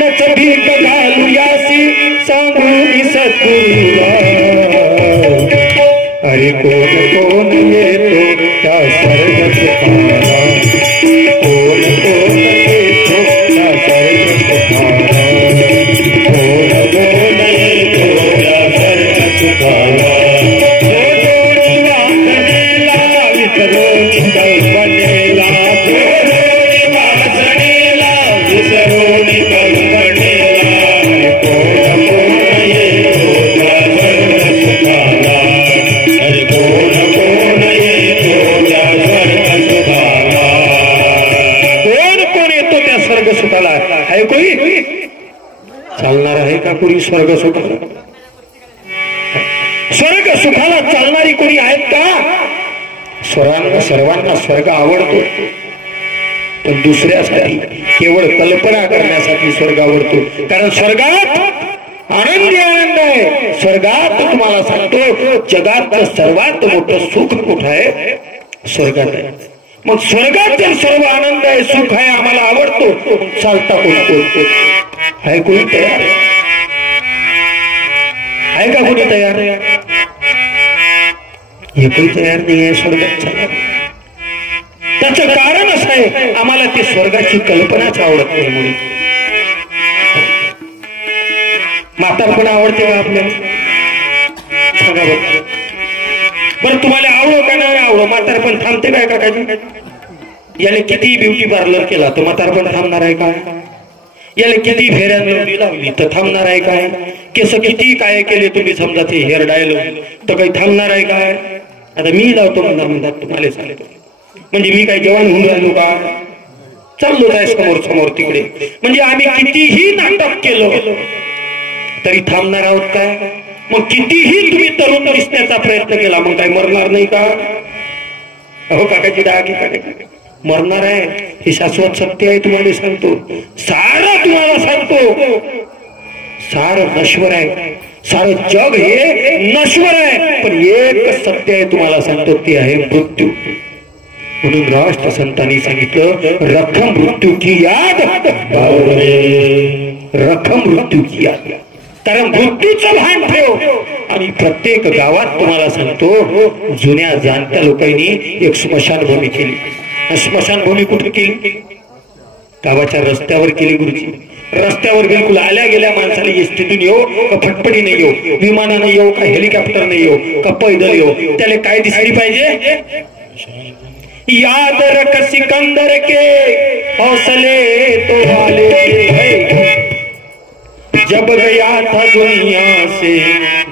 नच भीक घालू यासी सांगू सत्तुला अरे कोण कोण येतो त्या सर्ग सुखाला कोण कोण येतो त्या सर्ग सुखाला कोण कोण येतो त्या सर्ग सुखाला चालणार आहे का कोणी स्वर्ग सुखाला स्वर्ग सुखाला चालणारी कोणी आहेत का सर्वांना स्वर्ग आवडतो पण दुसऱ्यासाठी केवळ कल्पना करण्यासाठी स्वर्ग आवडतो. कारण स्वर्गात आनंदी आनंद आहे. स्वर्गात तुम्हाला सांगतो जगात सर्वात मोठं सुख कुठं आहे स्वर्गात आहे. मग स्वर्गात जर सर्व आनंद आहे सुख आहे आम्हाला आवडतो चालता कोण आहे कोणी तयार आहे का कोणी तयार हे कोणी तयार नाही आहे स्वर्गात चालणार. त्याचं कारण असं आहे आम्हाला ते स्वर्गाची कल्पनाच आवडत नाही म्हणून. म्हातारपण आवडते का आपल्याला सांगा बघ बरं तुम्हाला आवडो का नाही आवडो म्हातारपण थांबते काय का काय याने किती ब्युटी पार्लर केला तर म्हातारपण थांबणार आहे काय याला किती फेऱ्या लावली तर थांबणार आहे काय केस किती काय केले तुम्ही समजा ते हेअर डायल तर काही थांबणार आहे काय. आता मी लावतो म्हणतात तुम्हाला सांगतो म्हणजे मी काय जवान होऊन राहिलो का चाललो आहे समोर समोर तिकडे म्हणजे आम्ही कितीही नाटक केलं तरी थांबणार आहोत काय. मग कितीही तुम्ही तरुण दिसण्याचा प्रयत्न केला मग काय मरणार नाही का अहो काकाची डागी काका मरणार आहे हे शाश्वत सत्य आहे तुम्हाला सांगतो. सारं तुम्हाला सांगतो सारं नश्वर आहे सारं जग हे नश्वर आहे पण एक सत्य आहे तुम्हाला सांगतो ते आहे मृत्यू. म्हणून राष्ट्र संतांनी सांगितलं रखम मृत्यू की याद रखम मृत्यू की याद. कारण मृत्यूचं भान ठेव. आणि प्रत्येक गावात तुम्हाला सांगतो जुन्या जाणत्या लोकांनी एक स्मशानभूमी केली. स्मशानभूमी कुठे केली गावाच्या रस्त्यावर केली गुरुजी. रस्त्यावर बिलकुल आल्या गेल्या माणसाला एसटीतून येऊ का फटफटीने येऊ विमानाने येऊ का हेलिकॉप्टरने येऊ का पैदल येऊ त्याला काय दिसली पाहिजे याद रख सिकंदर के हौसले तो वाले थे, जब गया था दुनिया से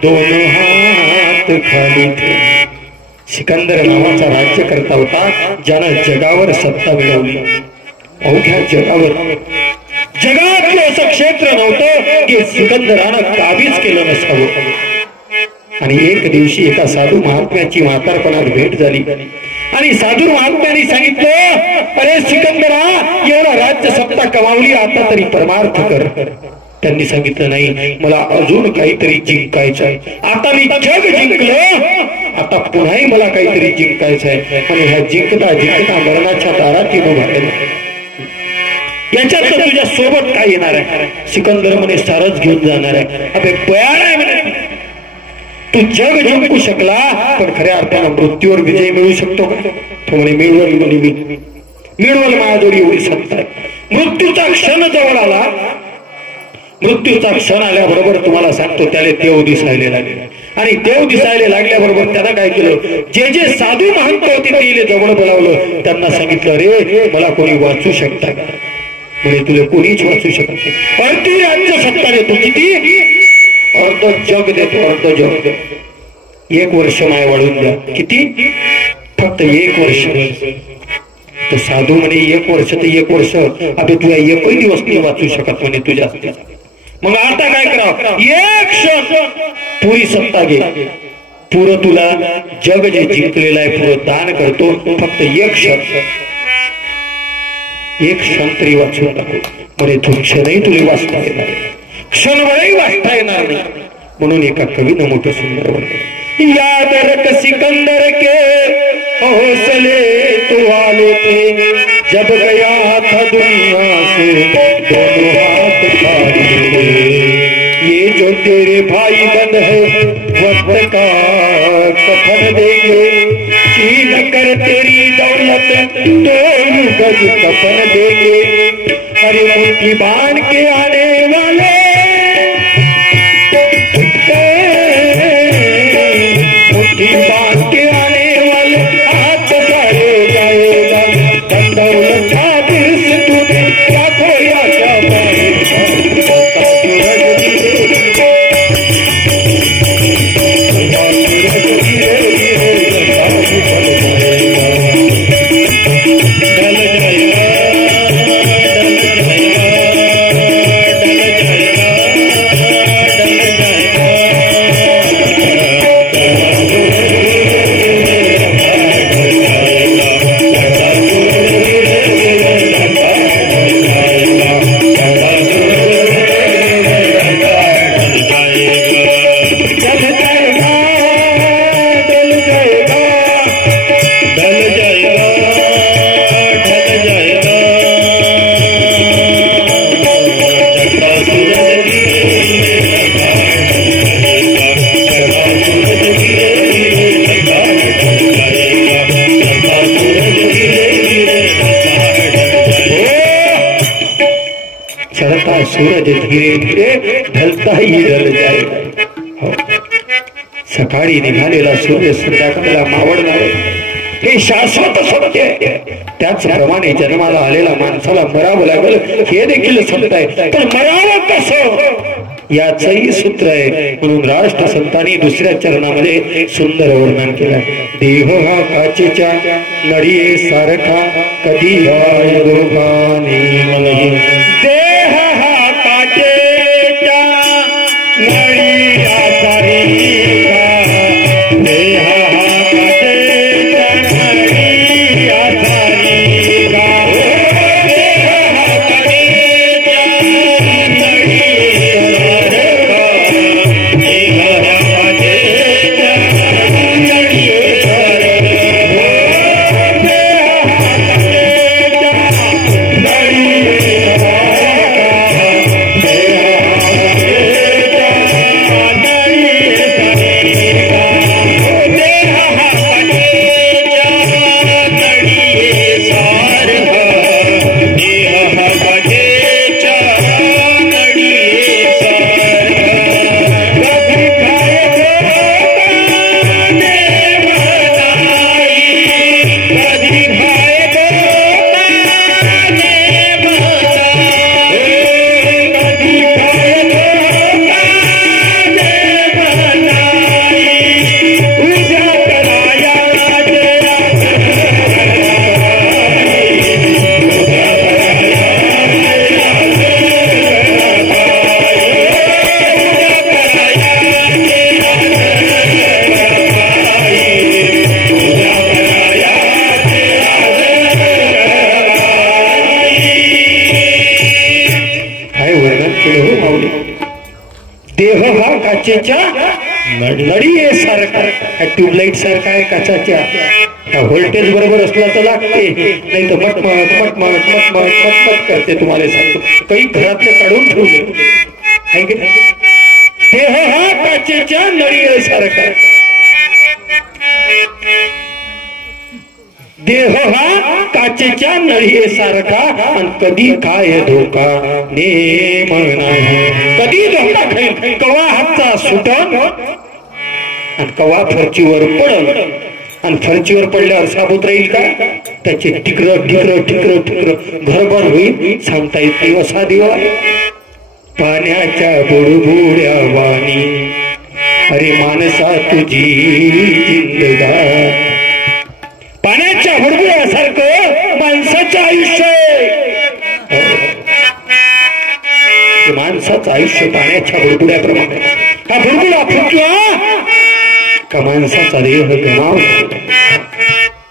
दोनों हाथ खाली थे। सिकंदर नावाचा राज्यकर्ता होता, ज्यानं जगावर सत्ता मिळवली, अवघ्या जगावर. जगातलं असं क्षेत्र नव्हतं की सिकंदरानं काबीज केलं नसावं. आणि एक दिवशी एका साधू महात्म्याची म्हातारपणात भेट झाली आणि साधू महात्म्याने सांगितलं, अरे सिकंदरा, एवढा राज्य सत्ता कमावली, आता तरी परमार्थ कर. त्यांनी सांगितलं, नाही, मला अजून काहीतरी जिंकायचं आहे. आता मी जग जिंकलं, आता पुन्हाही मला काहीतरी जिंकायचं आहे. आणि ह्या जिंकता जिंकता मरणाच्या दारात येऊन बाहेर, याच्यात तुझ्या सोबत काय येणार आहे? सिकंदर म्हणे, सारच घेऊन जाणार आहे. अबे बयाळ आहे म्हणे, तू जग जिंकू शकला पण खऱ्या अर्थानं मृत्यूवर विजय मिळू शकतो का? तो म्हणे, मिळवल म्हणे, मी मिळवल, माझ्याजवळ एवढी सत्ता आहे. मृत्यूचा क्षण जवळ आला. मृत्यूचा क्षण आल्याबरोबर तुम्हाला सांगतो, त्याला देव दिसायला लागले. आणि देव दिसायला लागल्याबरोबर त्यानं काय केलं, जे जे साधू महंत होते ते जवळ बोलावलं. त्यांना सांगितलं, रे मला कोणी वाचू शकता का? म्हणजे तुला कोणीच वाचू शकत नाही. अर्धी राज्य सत्ता देतो, किती? अर्ध जग देतो, अर्ध जग देतो. 1 वर्ष माय वाढून द्या. किती? फक्त 1 वर्ष. तो साधू म्हणे, 1 वर्ष तर 1 वर्ष, अबे तुला एकही दिवस नाही वाचू शकत म्हणे तुझ्या. मग आता काय करावं? 1 क्षण पुरी सत्ता घे, पुरं तुला जग जे जिंकलेलं आहे पुरं दान करतो. फक्त 1 क्षण, 1 क्षण तरी वाचू नको. म्हणजे तो क्षणही तुला वाचता येणार, क्षणभरही वाचता येणार नाही. म्हणून एका कवीनं मोठं सुंदर म्हणलं, याद रख सिकंदर के हौसले तो वाले थे, जब गया था दुनिया से दोनों हाथ खाली थे. ये जो तेरे भाई बंद है वक्त का कफन देंगे, छीन कर तेरी दौलत 2 गज कफन देंगे. अरे मुट्ठी बांध के आने वाले, मुट्ठी बांध के आने वाले हाथ सारे जाएगा. दौलत का दिल से तूने क्या खोया, क्या पाएगा. सूरज धीरे धीरे ढलता ही ढल जाएगा. सकाळी निघालेला सूर्य संध्याकाळला मावळणार, हे शाश्वत सत्य आहे. त्याचप्रमाणे जन्माला आलेला माणसाला मरावं लागेल, हे देखील सत्य आहे. पण मरावं कसं याचंही सूत्र आहे. म्हणून राष्ट्रसंतांनी 2ऱ्या चरणामध्ये सुंदर वर्णन केलं. देह हा काचेच्या नळी सारखा, कधी दोघांनी मलही. देह हा काचेच्या नळी सारखा, देह हा काचेच्या नळी सारखा, देह हा काचेच्या नळी सारखा. केलं हो माऊली. देह हा काचेच्या नळी सारखा, ट्यूबलाईट सारखा आहे काचाच्या. व्होल्टेज बरोबर असला तर लागते, नाही तर मटमट मटमट मटमट मटमट करते. तुम्हाला सांगतो काही घरातले काढून ठेवले आहे की नाही. देह हा काचेच्या नळी सारखा, देह हा काचेच्या नळी सारखा, आणि कधी काय धोका नेम नाही. कधी धोका खाईल, कवा हातचा सुटन आणि कवा फरचीवर पडल. आणि फरचीवर पडल्यावर साबूत राहील का, त्याचे टिकर टिकर टिकर टिकर घरभर होईल, सांगता येत नाही असा दिवा. पाण्याच्या बुडबुड्या वाणी अरे माणसा तुझी जिंदगानी. पाण्याच्या बुडबुड्यासारखं माणसाचं आयुष्य, माणसाचं आयुष्य पाण्याच्या बुडबुड्याप्रमाणे. हा बुडबुडा फुटला का माणसाचा देह गमावला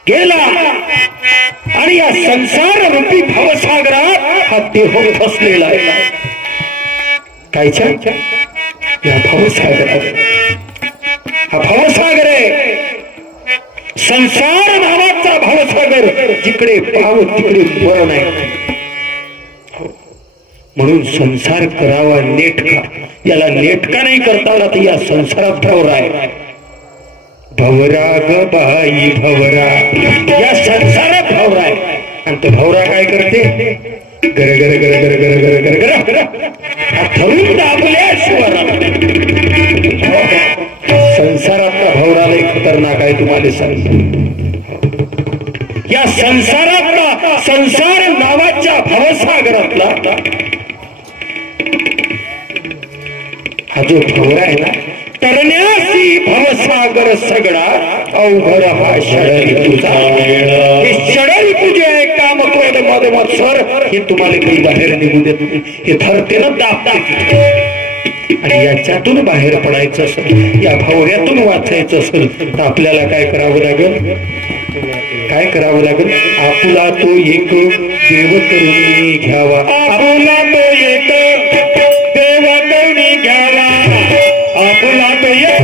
गेला, आणि या संसार रूपी भवसागरात हा देह फसलेला आहे. कायच्या या भवसागरात. हा भवसागर आहे, संसार नावाचा भवसागर, जिकडे पाव तिकडे मरण आहे. म्हणून संसार करावा नेटका. याला नेटका नाही करता आला तर या संसारात भवरा आहे. भवरा ग बाई भवरा, या संसारात भवरा आहे. आणि तो भवरा काय करते, गर गर गर गर गर गर गर गर ठरून दाबल्याशिवाय. संसारातला भवरा लय खतरनाक आहे तुम्हाला सांगतो. या संसारातला, संसार नावाच्या भवसागरातला हा जो भवरा आहे ना, तरण्यासी भवसागर सगळा अवघड हा षडरी तुझा. हे षडरी तुझे आहे, काम क्रोध मद मत्सर, हे तुम्हाला काही बाहेर निघू देत नाही. हे थरते ना दाबते. आणि याच्यातून बाहेर पडायचं असेल, या भवऱ्यातून वाचायचं असेल तर आपल्याला काय करावं लागेल, काय करावं लागेल. आपुला तो एक देव करून घ्यावा. आपुला तो एक देव करून घ्यावा. आपुला तो एक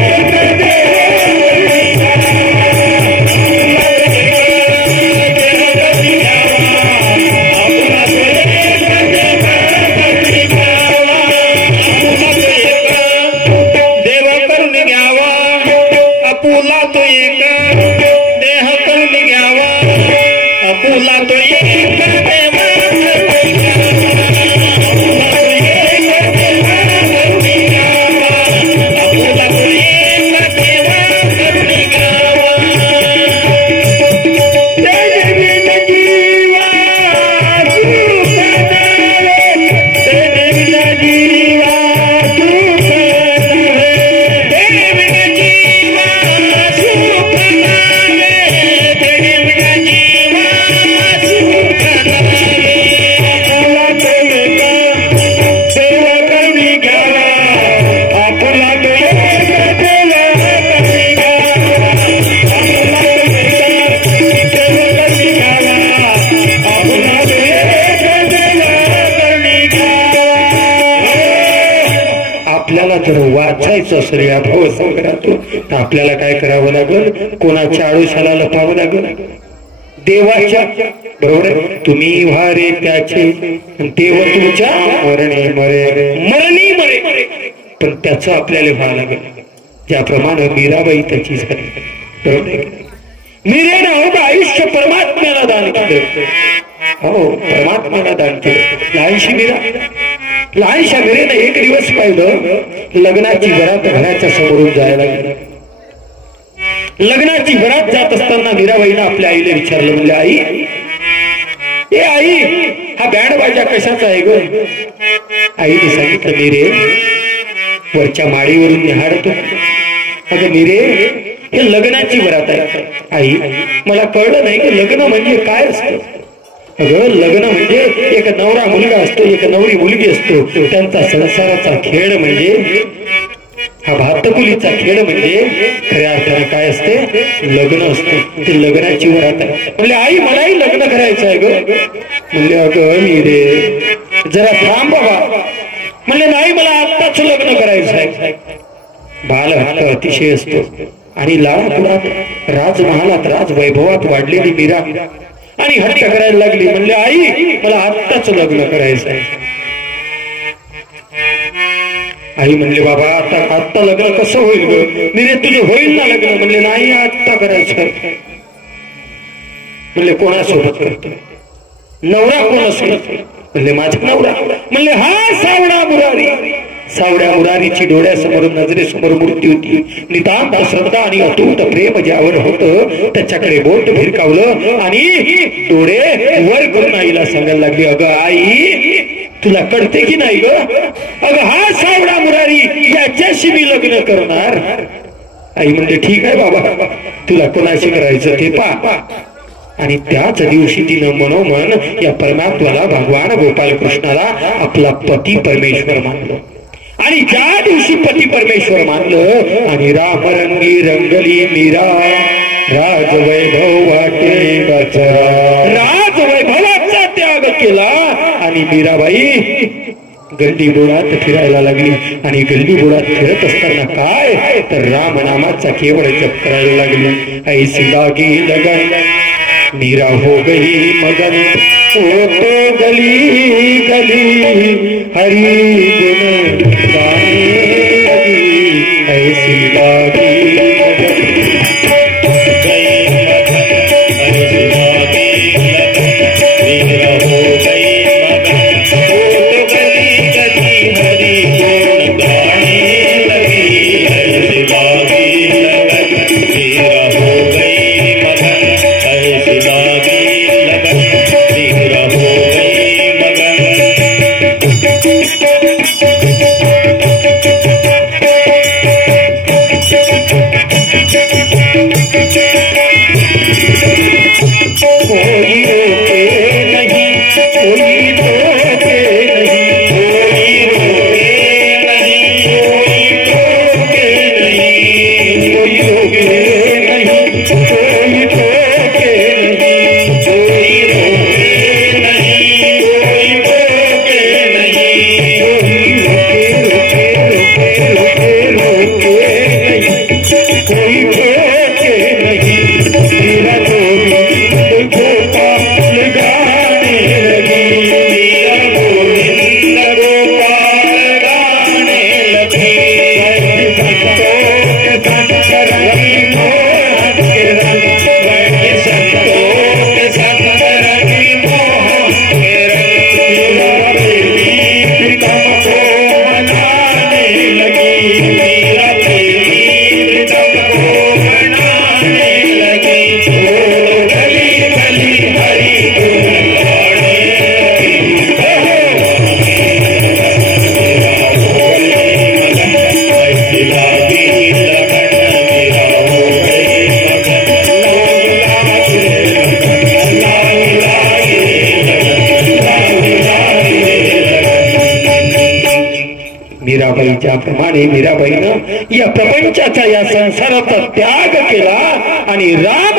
वाचायचं असेल या भवसागरातून तर आपल्याला काय करावं लागेल, कोणाच्या आळुशाला लपावं लागेल, देवाच्या. बरोबर आहे. तुम्ही व्हारे त्याचे देव तुमच्या मरणे मरे, मरणी मरे. पण त्याचं आपल्याला व्हावं लागेल, ज्याप्रमाणे मीराबाई त्याची झाली. बरोबर आहे. मीरेनं अवघं आयुष्य परमात्म्याला दान केलं. हो, परमात्म्याला दान केलं. लहानशी मीरा, लहानशा मीरेनं एक दिवस पाहिलं, लग्नाची बरात घराच्या समोरून जायला गेली. लग्नाची बरात जात असताना मीराबाईनं आपल्या आईला विचारलं, म्हणजे आई, ए आई, हा बँड बाजा कशाचा आहे ग? आईने सांगितलं, मीरे वरच्या माडीवरून निहाळतो. अगं मीरे, हे लग्नाची बरात आहे. आई, मला कळलं नाही की लग्न म्हणजे काय असतं. अगं लग्न म्हणजे एक नवरा मुलगा असतो, एक नवरी मुलगी असतो, त्यांचा संसाराचा खेळ म्हणजे हा भातकुलीचा खेळ म्हणजे खऱ्या अर्थाने काय असते, लग्न असते. ते लग्नाची वरात आहे. म्हणले आई, मलाही लग्न करायचं आहे ग. म्हणले अगं मी रे जरा थांब बाबा. म्हणले बाल हक्क अतिशय असतो आणि लाडापुरात राजमहालात राजवैभवात वाढलेली मीरा आणि हट्ट करायला लागली. म्हणले आई मला आत्ताच लग्न करायचं आहे. आई म्हणले बाबा आत्ता लग्न कसं होईल ग? मिरे तुझे होईल ना लग्न? म्हणले नाही आत्ता करायचं. म्हणले कोणासोबत करतो? नवरा कोण असेल? म्हणले माझा नवरा. म्हणले हा सावळा मुरारी. सावळ्या मुरारीची डोळ्यासमोर नजरेसमोर मूर्ती होती. नितांत श्रद्धा आणि अतूट प्रेम ज्यावर होतं त्याच्याकडे बोट भिरकावलं आणि डोळे वर करून आईला सांगायला लागली अगं आई तुला कळते की नाही ग? अगं हा सावळा मुरारी याच्याशी मी लग्न करणार. आई म्हणते ठीक आहे बाबा तुला कोणाशी करायचं ते पा. आणि त्याच दिवशी तिनं मनोमन या परमात्म्याला भगवान गोपाल कृष्णाला आपला पती परमेश्वर मानलं. आणि ज्या दिवशी पती परमेश्वर मानलं आणि रामरंगी रंगली मीरा राजवैभव वाटे राजवैभवाचा त्याग केला आणि मीराबाई गल्ली बोळात फिरायला लागली. आणि गल्ली बोळात फिरत असताना काय तर राम नामाचा केवळ जप करायला लागली. ऐसी लागी लगन मीरा हो गई मगन वो तो गली गली हरी गुण गाने लगी. ऐसी लागी लगन मीरा हो गई मगन वो तो गली गली हरी गुण गाने लगी. ऐसी लागी लगन मीरा हो गई मगन ऐसी लागी लगन मीरा हो गई मगन. कोई रोके नहीं कोई रोके नहीं कोई रोके नहीं कोई रोके नहीं कोई रोके नहीं कोई रोके नहीं कोई रोके नहीं कोई रोके नहीं कोई रोके नहीं कोई रोके नहीं. मेरा गोविंद गोपाल गाने लगी मेरा गोविंद गोपाल गाने लगी. संतों के संत रवि मोहन के रंग संतों के संत रवि मोहन के रंग प्रीतम को मनाने लगी. मेरा प्रीतम को मनाने लगी. गली गली हरी गुण गाने ऐसी लागी लगन मीरा हो गई मगन. मीराबाई ज्याप्रमाणे मीराबाईनं या प्रपंचाचा या संसाराचा त्याग केला आणि राम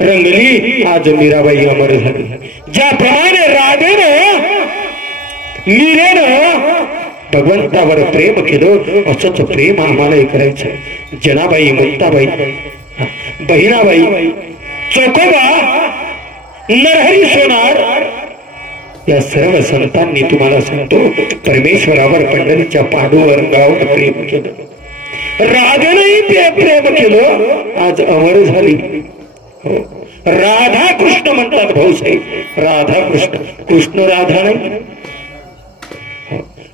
रंगली आज मीराबाई अमर झाली. ज्याप्रमाणे राधेनं मीरेनं भगवंतावर प्रेम केलं असंच प्रेम आम्हालाही करायचं. जनाबाई मुक्ताबाई बहिणाबाई चोखोबा नरहरी सोनार या सर्व संतांनी तुम्हाला सांगतो परमेश्वरावर पंढरीच्या पांडुरंगावर प्रेम केलं. राधेनंही प्रेम केलं आज अमर झाली. राधा कृष्ण म्हणतात भाऊसाहेब. राधा कृष्ण कृष्ण राधा नाही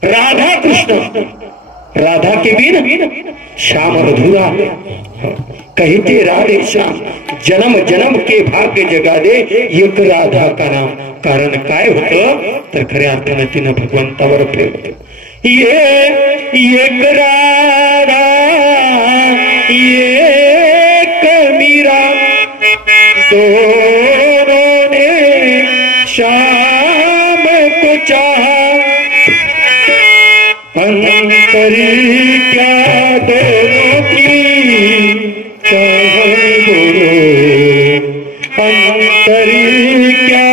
राधा कृष्ण. राधा के बिन श्याम अधूरा कहते राधे श्याम जन्म जन्म के भाग्य जगा दे एक राधा का नाम. कारण काय होतं तर खऱ्या अर्थानं तिनं भगवंतावर प्रेम केलं. ये एक राधा एक मीरा दोनों ने श्याम को चाहा. अंतर क्या दोनों की चाहने बोलो. अंतर क्या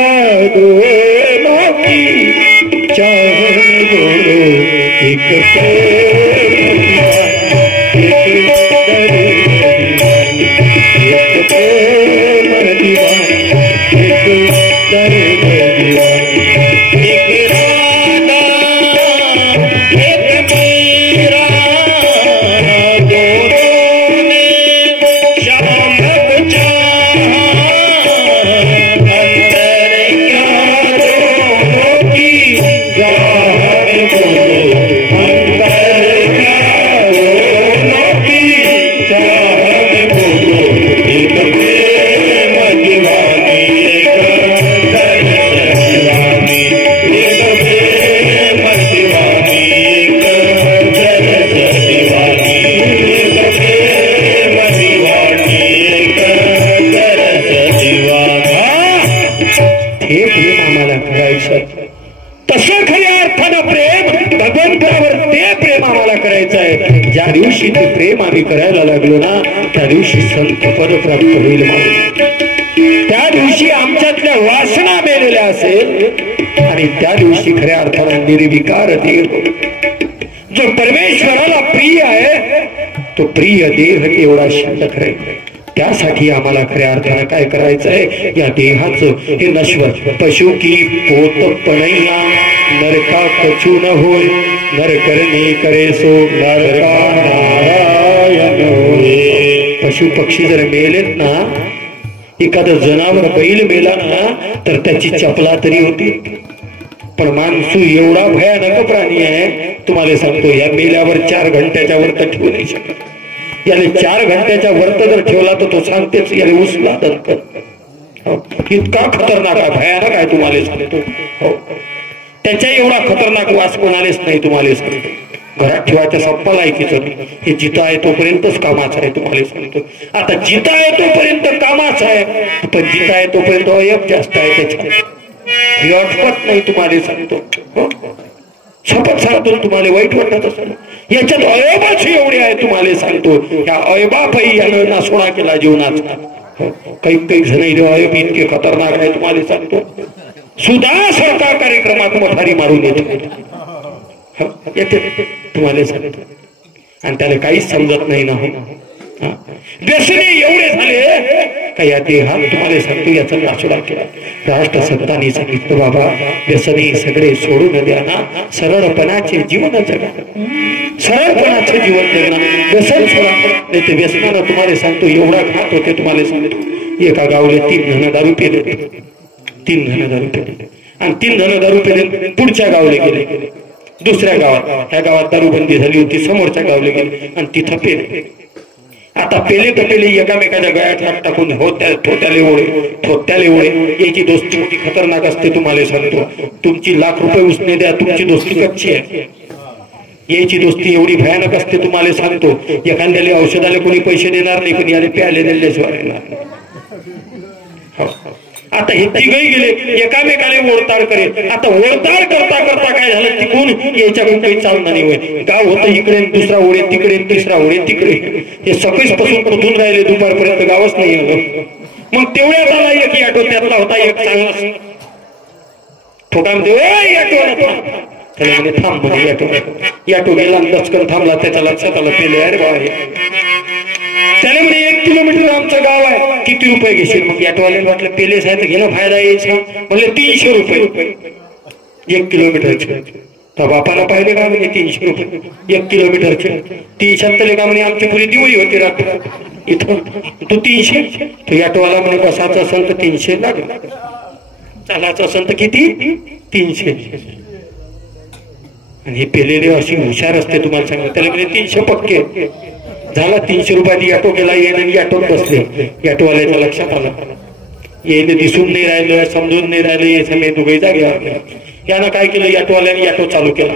दोनों की चाहने बोलो. एक प्रेम दीवानी एक दर्द दीवानी एक राधा एक मीरा दोनों ने शाम तसं खऱ्या अर्थानं प्रेम भगवंतावर ते प्रेम आम्हाला करायचं आहे. ज्या दिवशी ते प्रेम आम्ही करायला लागलो ना त्या दिवशी संत पद प्राप्त होईल. त्या दिवशी आमच्यातल्या वासना मेलेल्या असेल आणि त्या दिवशी खऱ्या अर्थानं निर्विकार देह जो परमेश्वराला प्रिय आहे तो प्रिय देह एवढा शिल्लक राहील. त्यासाठी आम्हाला खऱ्या अर्थानं काय करायचंय या देहाचं हे नश्वर पशु की पोत पणैया नरका कछु न होय नर करणे करे सो नरका नारायण होय. पशु पक्षी जर मेलेत ना एखादं जनावर बैल मेला ना तर त्याची चपला तरी होती पण माणूस एवढा भयानक प्राणी आहे तुम्हाला सांगतो या मेल्यावर 4 घंट्याच्या वर तर ठेवू नाही शकत. याने 4 घंट्याच्या वर्त जर ठेवला तर तो सांगतेच याने उचला इतका खतरनाक आहे भयानक आहे तुम्हाला सांगतो. त्याच्या एवढा खतरनाक वास कोणालेच नाही तुम्हाला सांगतो. घरात ठेवायच्या सप्पा लायकीच हे जिथं आहे तोपर्यंतच कामाचं आहे तुम्हाला सांगतो. आता जिथं आहे तोपर्यंत कामाचं आहे पण जिथं आहे तोपर्यंत अयब जास्त आहे त्याच्यात अटपट नाही तुम्हाला सांगतो. शपथ सांगतो तुम्हाला वाईट वाटत असेल याच्यात अयबाच एवढे आहे तुम्हाला सांगतो. या अयबापाई यानं नासोडा केला जीवनाचा. काही काही जण अयब इतके खतरनाक आहे तुम्हाला सांगतो. सुद्धा सरकार कार्यक्रमात मोठारी मारून येते तुम्हाला सांगतो आणि त्याला काहीच समजत नाही ना. व्यसने एवढे झाले का या देहात तुम्हाला सांगतो याचा नासोडा केला. राष्ट्रसंतांनी सांगितलं बाबा व्यसने सगळे सोडून द्या ना सरळपणाचे जीवन जगा. सरळपणाचे जीवन जगणं व्यसन सोडा नाही ते व्यसनानं तुम्हाला सांगतो एवढा घात होते तुम्हाला सांगतो. एका गावले 3 जण दारू पेले 3 जण दारू पेले आणि 3 जण दारू पेले पुढच्या गावले गेले दुसऱ्या गावात. ह्या गावात दारूबंदी झाली होती समोरच्या गावले गेले आणि तिथं पेले. आता पेले तर पेले एकामेकाच्या गळ्यात हात टाकून थोत्याले ओढे याची दोस्ती मोठी खतरनाक असते तुम्हाला सांगतो. तुमची ₹1,00,000 उसने द्या तुमची दोस्ती कच्ची आहे. याची दोस्ती एवढी भयानक असते तुम्हाला सांगतो. एखाद्याला औषधाला कोणी पैसे देणार नाही पण याने प्याले दिल्याशिवाय येणार. आता हे तिघही गेले एकामेकाने ओढताळ करे. आता ओढताळ करता करता काय झालं तिकून याच्याकडून काही चालणार नाही. गाव होतं इकडे दुसरा ओढे तिकडे तिसरा ओढे तिकडे हे सकाळीच पासून कुठून राहिले दुपारपर्यंत गावच नाही. मग तेवढ्यात आला एक ऑटो त्यातला होता एक चांगला ठोकामध्ये त्याला म्हणजे थांब म्हणजे ऑटो गेला दचकन थांबला. त्याच्या लक्षात आलं पेले अरे बाबा त्याने म्हणजे 1 किलोमीटर आमचं गाव आहे किती रुपये घेशील. मग ऑटोवाल्याने वाटलं पेले साहेब घेणं फायदा यायचा म्हणले ₹300 1 किलोमीटरचे. तर बापाला पाहिले का म्हणजे ₹300 1 किलोमीटरचे. 300 का म्हणे आमची पुरी दिवाळी होती रात्र इथं तू 300. तो ऑटोवाला म्हणे बसायचं असेल तर 300 लागेल चालायचं असेल तर किती 300. आणि हे पेलेले अशी हुशार असते तुम्हाला सांगितलं. त्याला म्हणजे 300 पक्के झाला. ₹300 ऑटो गेला येणे ऑटोत बसले. ऑटोवाल्याच्या लक्षात आलं येणे दिसून नाही राहिलं समजून नाही राहिलं हे सगळे दोघे जागेवर. यानं काय केलं ऑटोवाल्याने ऑटो चालू केला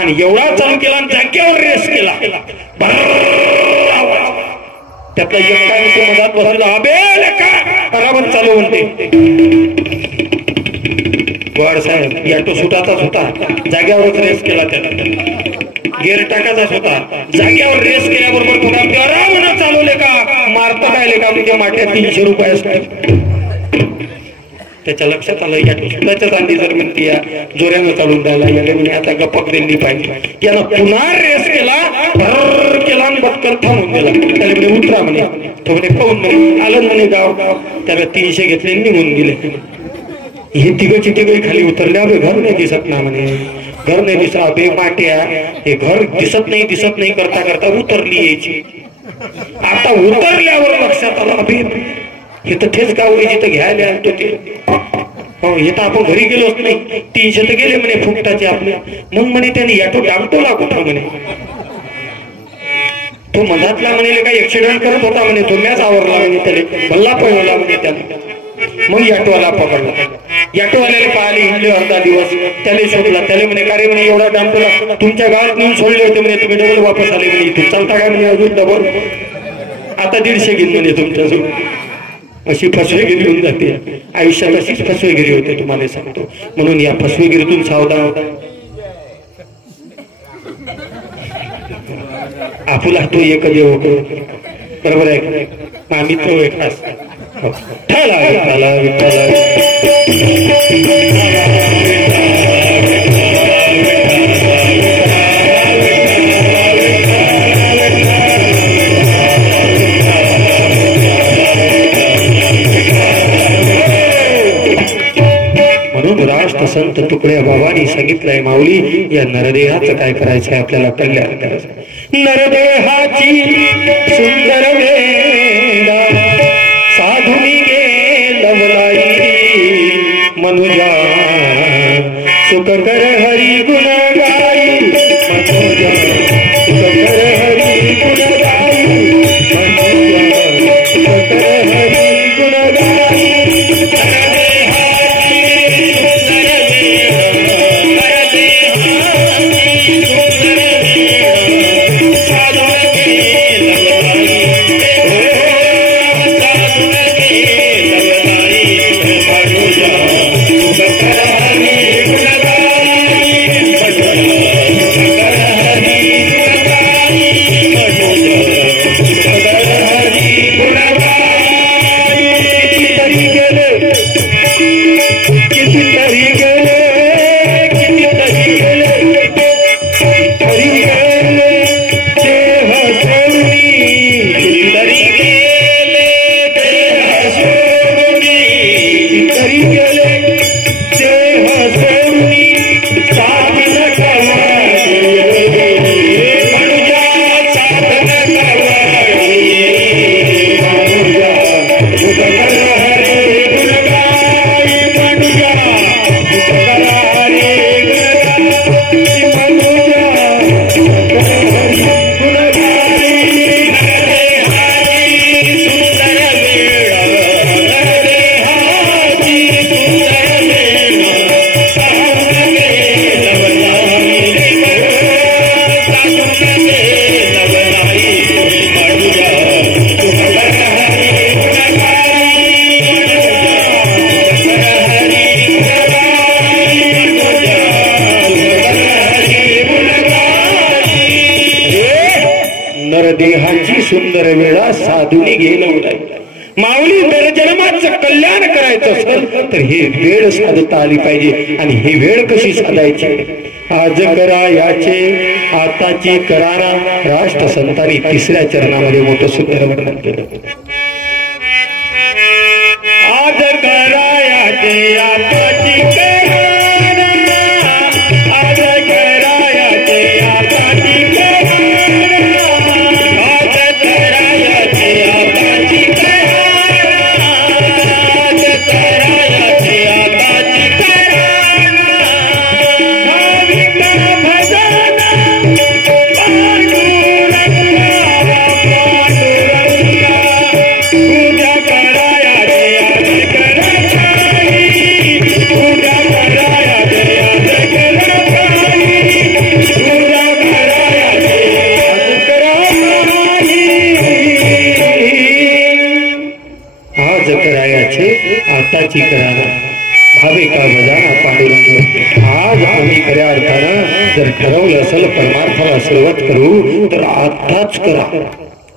आणि एवढा चालू केला आणि जागेवर रेस केला. त्यातला एक काय म्हणतो मधात बसला अबेल का बराबर चालू म्हणते. बर साहेब ऑटो सुटाचाच होता जागेवरच रेस केला. त्याला गेअर टाकायचाच होता जागेवर रेस केल्याबरोबर तुला आरामानं चालवले का मारता राहिले का म्हणजे माठ्यात ₹300 असतात. त्याच्या लक्षात आलं या चांदी जर म्हणते या जोऱ्यानं चालून द्यायला याने म्हणजे आता गप्पा दिली पाहिजे. यानं पुन्हा रेस केला जाऊन बटकर थांबून गेला. त्याला म्हणे उतरा म्हणे. तो म्हणे पाहून म्हणे आलं म्हणे गाव. त्याला 300 घेतले निघून गेले. हे तिघची तिघही खाली उतरले. अबे घर नाही दिसत ना म्हणे. घर नाही दिसत. अबे माट्या हे घर दिसत नाही करता करता उतरली यायची. आता उतरल्यावर लक्षात आलं अबे हे तर तेच गाव आहे जिथं घ्यायला आणतो ते. हो हे तर आपण घरी गेलोच नाही. 300 तर गेले म्हणे फुकटाचे आपले. मग म्हणे त्याने याटो डामटोला कुठं म्हणे. तो मधातला म्हणे काही ऍक्सिडेंट करत होता म्हणे. तो मॅच आवरला म्हणे. त्याला भल्ला पळवला म्हणे त्याला. मग याटोवाला पकडला. याटोवाल्याला पाहिले हिंडले अर्धा दिवस. त्याला शोधला. त्याला म्हणे का रे म्हणे एवढा डामटोला तुमच्या गावात नेऊन सोडले होते म्हणे. तुम्ही डबल वापस आले म्हणे. तू चालता काय म्हणे अजून डबल. आता 150 घेईन म्हणे तुमच्यासोबत. अशी फसवेगिरी होऊन जाते आयुष्यात. अशीच फसवेगिरी होते तुम्हाला सांगतो. म्हणून या फसवेगिरीतून सावधान. आपुला तो एक देव बरोबर आहे. आम्ही तो एक ठाला विठ्ठला विठ्ठला. राष्ट्र संत तुकड्या बाबांनी सांगितलंय माऊली या नरदेहाचं काय करायचंय आपल्याला कल्याण करायचं. नरदेहाची सुंदर वेळा साधुनी गेलवलाई मनुजा सुख कर हरी गुण गाई. मनुजा सुख कर हरी गुण गाई. मनुजा सुख कर हरी गुण गाई. नरदेहाची सुंदर वेळा साधूनी गेलवलाई. माऊली दर जन्माचं कल्याण करायचं असेल तर ही वेळ साधता आली पाहिजे. आणि ही वेळ कशी साधायची. आज करा याचे आताची कराना. राष्ट्र संतांनी 3ऱ्या चरणामध्ये मोठं सुंदर वर्णन केलं. आज करा याचे आताची कराना. आज करा याचे आताची आताची कराना भावे का बजाना पांडुरंग. आज आम्ही खऱ्या अर्थानं जर ठरवलं असेल परमार्थाला सुरुवात करू तर आताच करा.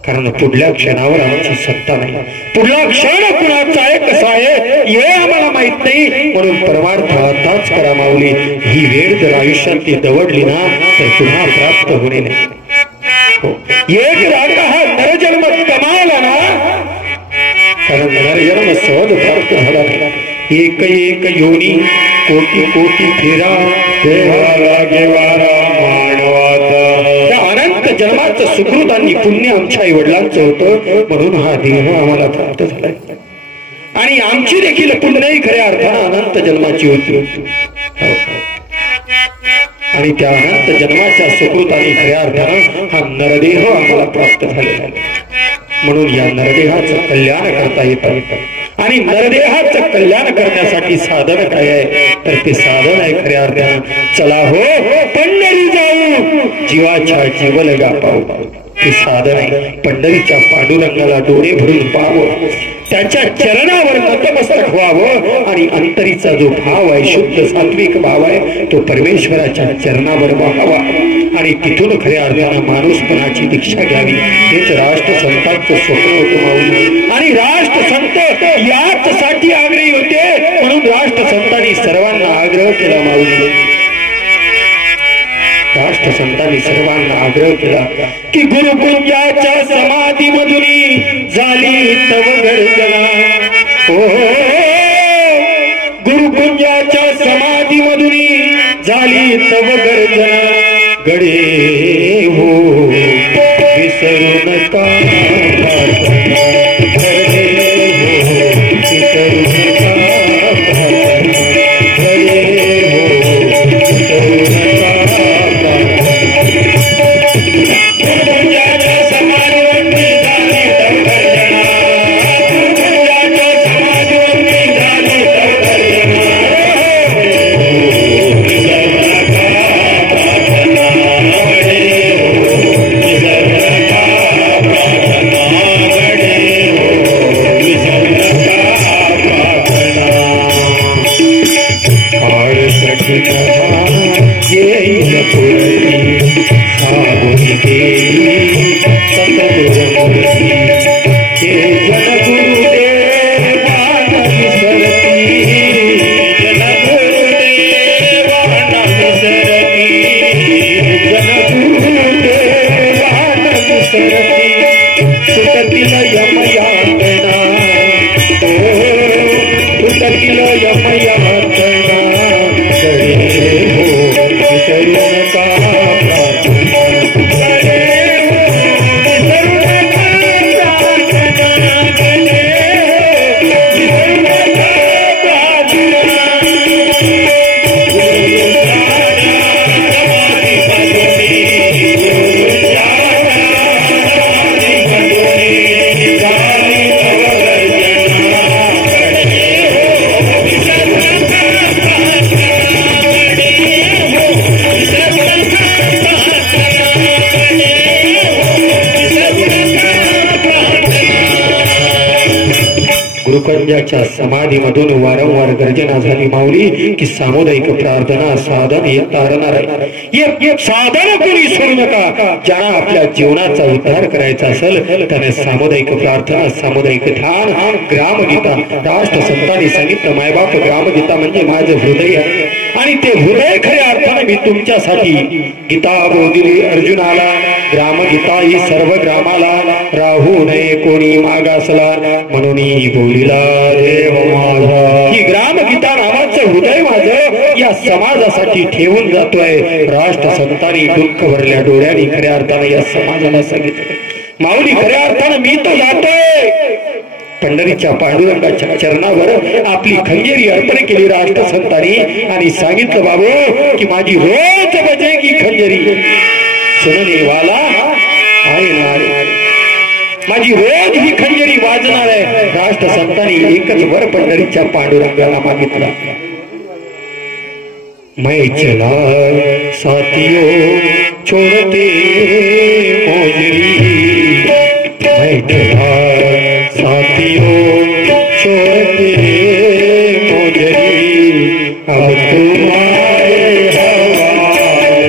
कारण पुढल्या क्षणावर आमची सत्ता नाही. पुढला क्षण कुणाचा आहे कसा आहे हे आम्हाला माहित नाही. म्हणून परमार्थ आताच करा माऊली. ही वेळ जर आयुष्यात ती दवडली ना तर पुन्हा प्राप्त होणे नाही. एक राग हा नरजन्म कमावला ना, कारण नरजन्म सहज प्राप्त झाला नाही. एक एक योनी कोटी कोटी फेरा देवाला गेवारा मानवाचा. त्या अनंत जन्माचं सुकृत आणि पुण्य आमच्या आई वडिलांचं होतं, म्हणून हा देह आम्हाला प्राप्त झालाय. आणि आमची देखील पुण्यही खऱ्या अर्थानं अनंत जन्माची होती. आणि त्या अनंत जन्माच्या सुकृताने खऱ्या अर्थानं हा नरदेह आम्हाला प्राप्त झालेला. म्हणून या नरदेहाचं कल्याण करता येतं. आणि नरदेहाचं कल्याण करण्यासाठी साधन काय आहे, तर ते साधन आहे खऱ्या अर्थानं चला हो पंढरी जाऊ जीवाच्या जीवलगा पाहू. ते साधन आहे पंढरीच्या पांडुरंगाला डोळे भरून पाहावं, त्याच्या चरणावर नतमस्तक व्हावं. आणि अंतरीचा जो भाव आहे, शुद्ध सात्विक भाव आहे, तो परमेश्वराच्या चरणावर व्हावा. आणि तिथून खऱ्या अर्थानं माणूसपणाची दीक्षा घ्यावी. हेच राष्ट्रसंतांचं स्वप्न होतं माऊली. आणि राष्ट्रसंत याच साठी आग्रही होते, म्हणून राष्ट्रसंतांनी सर्वांना आग्रह केला माऊली. राष्ट्रसंतांनी सर्वांना आग्रह केला की गुरुकुंजाच्या समाधी मधुनी झाली तव गर्जना. हो गुरुकुंजाच्या समाधी मधुनी झाली तव गर्जना. गडे हो विसरू नका प्रार्थना. गडे हो विसरू नका प्रार्थना. गडे हो विसरू नका. गुरुकुंजाच्या समाधीमधून वारंवार गर्जना झाली माऊली की सामुदायिक प्रार्थना साधन हे तारणार आहे. साधन कोणी सोडू नका. ज्यांना आपल्या जीवनाचा उद्धार करायचा असेल त्याने सामुदायिक प्रार्थना, सामुदायिक ध्यान, ग्रामगीता. राष्ट्रसंतांनी सांगितलं मायबाप ग्रामगीता म्हणजे माझं हृदय आहे. आणि ते हृदय खऱ्या अर्थाने मी तुमच्यासाठी गीता बोधिली अर्जुनाला. ग्रामगीता ही सर्व ग्रामाला राहू नये कोणी मागासला, म्हणून बोलिला देव माझा. ही ग्रामगीता नावाचं हृदय माझं या समाजासाठी ठेवून जातोय. राष्ट्रसंतांनी दुःख भरल्या डोळ्यांनी खऱ्या अर्थाने या समाजाला सांगितलं माऊली खऱ्या अर्थानं मी तो जातोय. पंढरीच्या पांडुरंगाच्या चरणावर आपली खंजेरी अर्पण केली राष्ट्रसंतांनी आणि सांगितलं बाबू की माझी रोज बजेगी खंजेरी सुनने वाला आहे ना. माझी रोज ही खंजेरी वाजणार आहे. राष्ट्रसंतांनी एकच वर पंढरीच्या पांडुरंगाला मागितला. मैं चला साथियों छोड़ते मोजरी. मैं चला साथियों छोड़ते मोजरी. अब तुम्हारे हवाले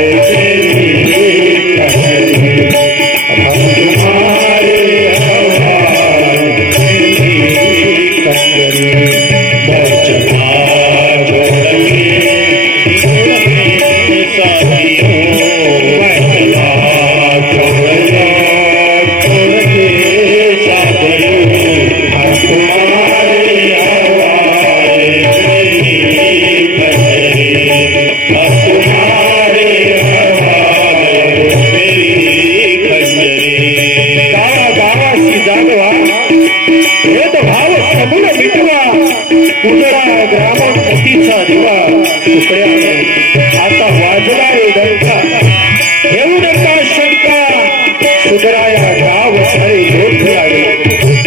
तुकडे आता वाजला रे डंका घेऊ नका शंका सुधराया गाव सारे लोक लागले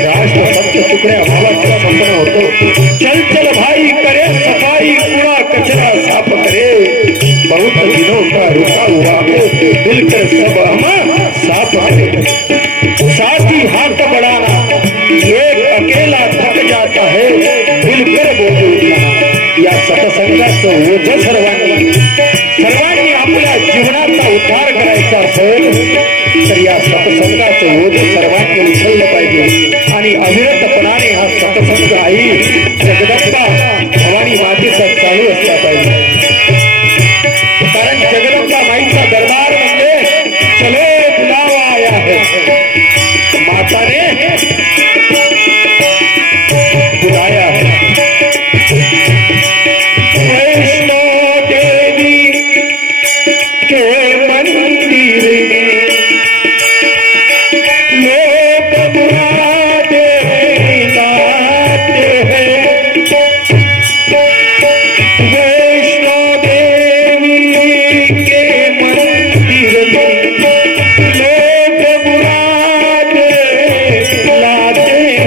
राष्ट्र सप्त तुकड्या भावाचं स्वप्न होतं चल चल भाई करे सफाई कूड़ा कचरा साफ करे बहुत दिनों का रुका हुआ है मिलकर सब हम साफ करे साथी हाथ बढ़ाना एक अकेला थक जाता है मिलकर बोलू या सत्संगाचं ओझ सर्वांनी आपल्या जीवनाचा उद्धार करायचा असेल तर या सत्संगाचं ओझ सर्वांनी उचललं पाहिजे आणि अविरतपणाने हा सत्संग आई जगदंबा भवानी मातेचा चालू असला पाहिजे कारण जगदंबा माईचा दरबार म्हणजे चलो बुलावा आया है माता ने बुलाया है वैष्णो देवी के मंदिर में लोग मुरादे लाते हैं वैष्णो देवी के मंदिर में लोग मुरादे लाते हैं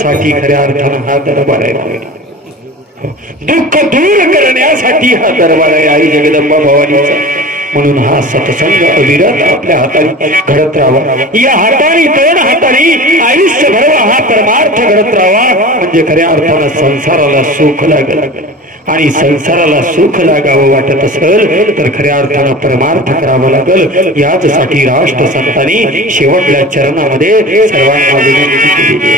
साठी खऱ्या अर्थानं हा दरबार आहे. दुःख दूर करण्यासाठी हा दरबार आहे आई जगदंबा भवानीचा. म्हणून हा सत्संग अविरत आपल्या हाताने घडत राहावा. या हाताने दोन हाताने आयुष्यभर हा परमार्थ घडत राहावा. म्हणजे खऱ्या अर्थानं संसाराला सुख लागेल. आणि संसाराला सुख लागावं वाटत असेल तर खऱ्या अर्थानं परमार्थ करावं लागेल. याचसाठी राष्ट्र संतांनी शेवटल्या चरणामध्ये सर्वांना विनंती केली.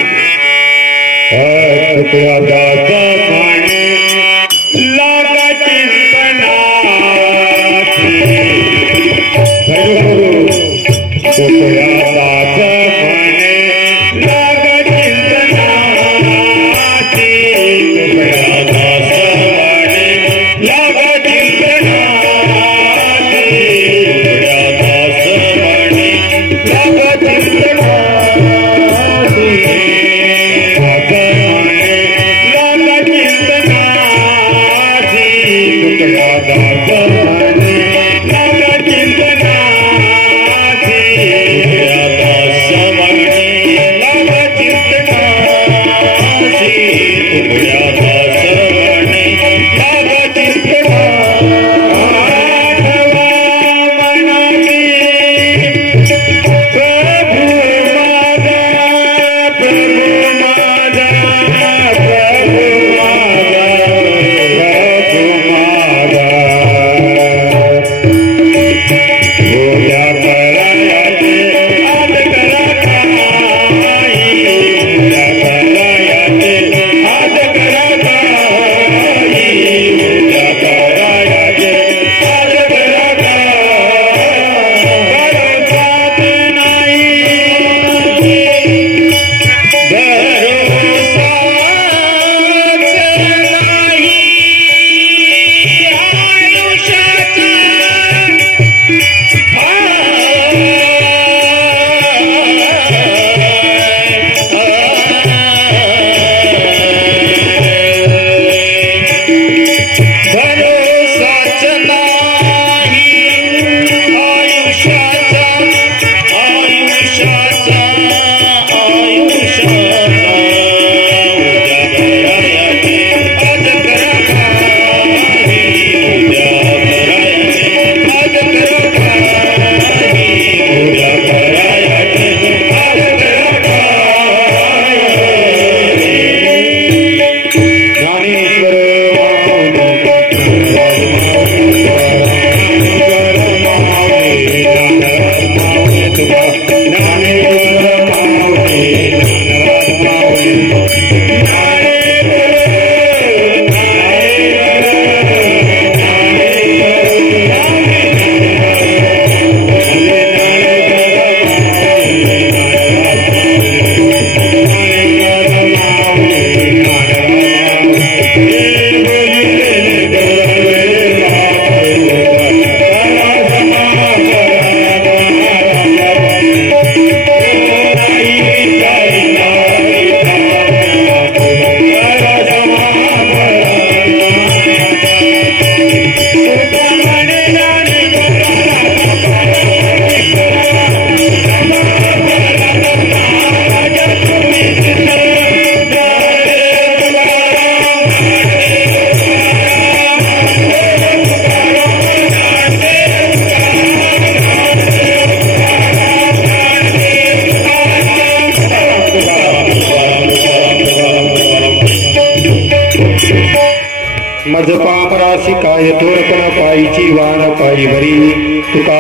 मज पामराशी काय थोरपण पायीची वाण पायी भरी तुका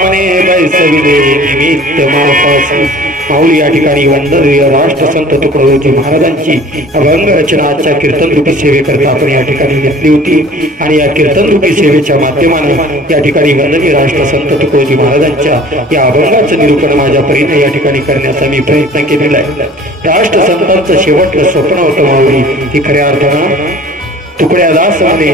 मने बैसविले निमित्त मापासी. माऊली या ठिकाणी वंदनीय राष्ट्रसंत तुकडोजी महाराजांची अभंग रचना आजच्या कीर्तनरूपी सेवेकरता आपण या ठिकाणी घेतली होती. आणि या कीर्तनरूपी सेवेच्या माध्यमाने या ठिकाणी वंदनीय राष्ट्रसंत तुकडोजी महाराजांच्या या अभंगाचं निरूपण माझ्या परीने या ठिकाणी करण्याचा मी प्रयत्न केलेला आहे. राष्ट्रसंतांचं शेवटचं स्वप्न होतं माऊली की खऱ्या अर्थानं तुकड्या दास म्हणे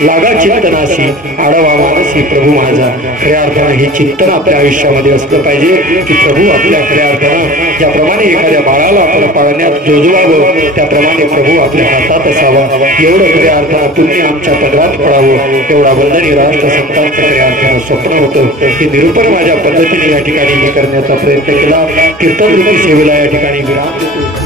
लागा चिंतनाशी आडवा मानसी प्रभू माझा. खऱ्या अर्थानं हे चिंतन आपल्या आयुष्यामध्ये असलं पाहिजे की प्रभू आपल्या खऱ्या अर्थानं ज्याप्रमाणे एखाद्या बाळाला आपण पाळण्यात जोजवावं त्याप्रमाणे प्रभू आपल्या हातात असावा. एवढं खऱ्या अर्थानं पुण्य आमच्या पदरात पडावं एवढा वंदनीय राष्ट्रसंतांचं खऱ्या अर्थानं स्वप्न होतं. हे निरूपण माझ्या पद्धतीने या ठिकाणी मी करण्याचा प्रयत्न केला. कीर्तनरूपी सेवेला या ठिकाणी विराम देतो.